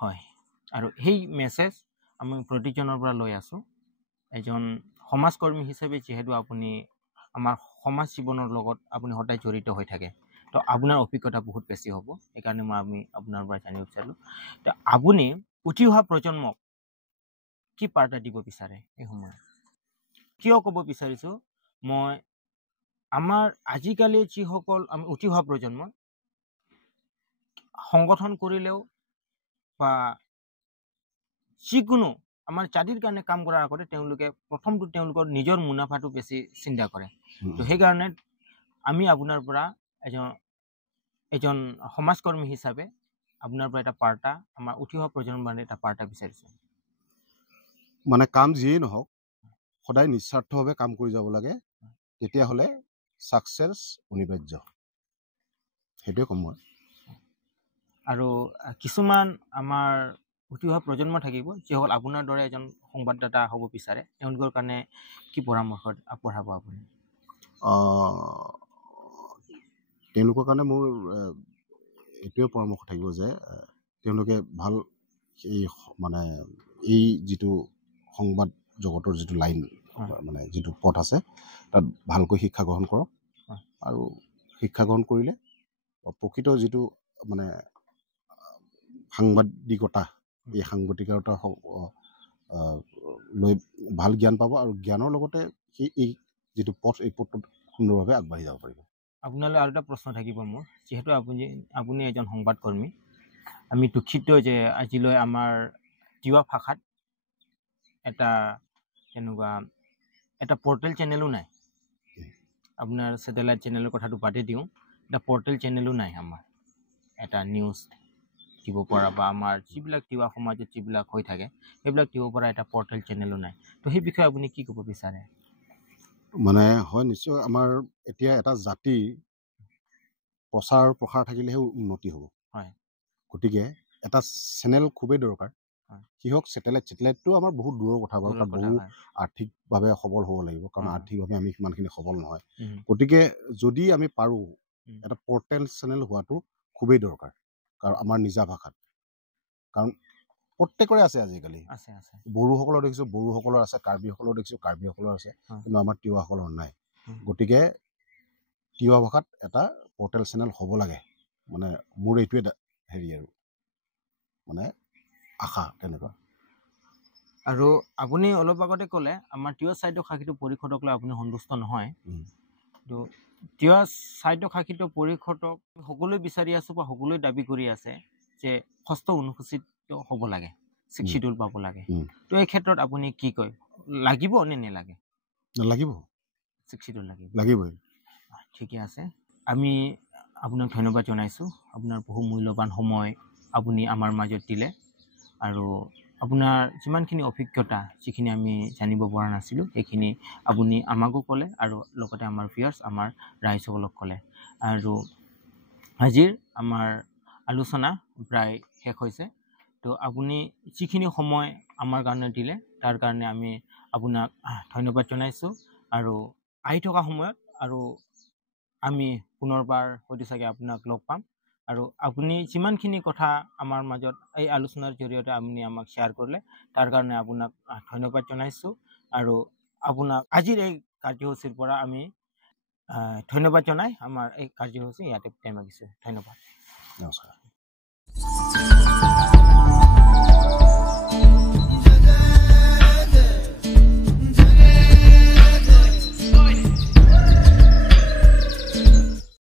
হয় আৰু সেই মেছেজ আমি প্ৰতিজনৰ পৰা লৈ আছোঁ। এজন সমাজকৰ্মী হিচাপে যিহেতু আপুনি আমাৰ সমাজ জীৱনৰ লগত আপুনি সদায় জড়িত হৈ থাকে, তো আপোনাৰ অভিজ্ঞতা বহুত বেছি হ'ব। সেইকাৰণে আমি আপোনাৰ পৰা জানিব বিচাৰোঁ, তো আপুনি উঠি অহা প্ৰজন্মক কি বাৰ্তা দিব বিচাৰে এই সময়ত? কিয় ক'ব বিচাৰিছোঁ, মই আমাৰ আজিকালি যিসকল আমি উঠি অহা প্ৰজন্ম সংগঠন কৰিলেও বা যিকোনো আমাৰ জাতিৰ কাৰণে কাম কৰাৰ আগতে তেওঁলোকে প্ৰথমটো তেওঁলোকৰ নিজৰ মুনাফাটো বেছি চিন্তা কৰে। তো সেইকাৰণে আমি আপোনাৰ পৰা এজন সমাজকৰ্মী হিচাপে আপোনাৰ পৰা এটা বাৰ্তা আমাৰ উঠি অহা প্ৰজন্মৰ কাৰণে এটা বাৰ্তা বিচাৰিছোঁ। মানে কাম যিয়েই নহওক সদায় নিস্বাৰ্থভাৱে কাম কৰি যাব লাগে, তেতিয়াহ'লে ছাকচেছ অনিবাৰ্য, সেইটোৱে ক'ম মই। আৰু কিছুমান আমাৰ উঠি অহা প্ৰজন্ম থাকিব যিসকল আপোনাৰ দৰে এজন সংবাদদাতা হ'ব বিচাৰে, তেওঁলোকৰ কাৰণে কি পৰামৰ্শ আগবঢ়াব আপুনি? তেওঁলোকৰ কাৰণে মোৰ এইটোৱে পৰামৰ্শ থাকিব যে তেওঁলোকে ভাল এই মানে এই যিটো সংবাদ জগতৰ যিটো লাইন মানে যিটো পথ আছে তাত ভালকৈ শিক্ষা গ্ৰহণ কৰক, আৰু শিক্ষা গ্ৰহণ কৰিলে প্ৰকৃত যিটো মানে সাংবাদিকতা, এই সাংবাদিকতা লৈ ভাল জ্ঞান পাব, আৰু জ্ঞানৰ লগতে এই যিটো পথ, এই পথটোত সুন্দৰভাৱে আগবাঢ়ি যাব পাৰিব। আপোনালৈ আৰু এটা প্ৰশ্ন থাকিব মোৰ, যিহেতু আপুনি এজন সংবাদকৰ্মী, আমি দুখিত যে আজিলৈ আমাৰ তিৱা ভাষাত তেনেকুৱা এটা পৰ্টেল চেনেলো নাই। আপোনাৰ ছেটেলাইট চেনেলৰ কথাটো বাদে দিওঁ, এটা পৰ্টেল চেনেলো নাই আমাৰ, এটা নিউজ দিব পৰা বা আমাৰ যিবিলাক তিৱা সমাজত যিবিলাক হৈ থাকে সেইবিলাক দিব পৰা এটা পৰ্টেল চেনেলো নাই। তো সেই বিষয়ে আপুনি কি ক'ব বিচাৰে? মানে হয়, নিশ্চয় আমাৰ এতিয়া এটা জাতিৰ প্ৰচাৰ প্ৰসাৰ থাকিলেহে উন্নতি হ'ব। হয়, গতিকে এটা চেনেল খুবেই দৰকাৰ। কি হওক, ছেটেলাইটটো আমাৰ বহুত দূৰৰ কথা বাৰু, তাত বহু আৰ্থিকভাৱে সবল হ'ব লাগিব, কাৰণ আৰ্থিকভাৱে আমি সিমানখিনি সবল নহয়। গতিকে যদি আমি পাৰোঁ, এটা পৰ্টেল চেনেল হোৱাটো খুবেই দৰকাৰ, কাৰণ আমাৰ নিজা ভাষাত, কাৰণ প্ৰত্যেকৰে আছে আজিকালি। বড়োসকলৰ দেখিছোঁ বড়োসকলৰ আছে, কাৰ্বিসকলৰ দেখিছোঁ কাৰ্বিসকলৰ আছে, কিন্তু আমাৰ তিৱাসকলৰ নাই। গতিকে তিৱা ভাষাত এটা পৰ্টেল চেনেল হ'ব লাগে, মানে মোৰ এইটোৱে আৰু মানে আশা তেনেকুৱা। আৰু আপুনি অলপ আগতে ক'লে আমাৰ তিৱা সাহিত্য শাখিত পৰিষদক লৈ আপুনি সন্তুষ্ট নহয়। তো তিৱা সাহিত্য শাখিত পৰিষদক সকলোৱে বিচাৰি আছোঁ বা সকলোৱে দাবী কৰি আছে যে ষষ্ঠ অনুসূচিত হ'ব লাগে, 6 শিডিউল পাব লাগে। তো এই ক্ষেত্ৰত আপুনি কি কয়, লাগিব নে নেলাগে? লাগিব, 6 শিডিউল লাগিবই। ঠিকে আছে, আমি আপোনাক ধন্যবাদ জনাইছোঁ। আপোনাৰ বহু মূল্যৱান সময় আপুনি আমাৰ মাজত দিলে, আৰু আপোনাৰ যিমানখিনি অভিজ্ঞতা যিখিনি আমি জানিব পৰা নাছিলোঁ সেইখিনি আপুনি আমাকো ক'লে, আৰু লগতে আমাৰ ভিউৱাৰ্ছ, আমাৰ ৰাইজসকলক ক'লে। আৰু আজিৰ আমাৰ আলোচনা প্ৰায় শেষ হৈছে। তো আপুনি যিখিনি সময় আমাৰ কাৰণে দিলে তাৰ কাৰণে আমি আপোনাক ধন্যবাদ জনাইছোঁ। আৰু আহি থকা সময়ত আৰু আমি পুনৰবাৰ হয়তো চাগে আপোনাক লগ পাম, আৰু আপুনি যিমানখিনি কথা আমাৰ মাজত এই আলোচনাৰ জৰিয়তে আপুনি আমাক শ্বেয়াৰ কৰিলে তাৰ কাৰণে আপোনাক ধন্যবাদ জনাইছোঁ। আৰু আপোনাক আজিৰ এই কাৰ্যসূচীৰ পৰা আমি ধন্যবাদ জনাই আমাৰ এই কাৰ্যসূচী ইয়াতে বিদায় মাগিছোঁ। ধন্যবাদ, নমস্কাৰ।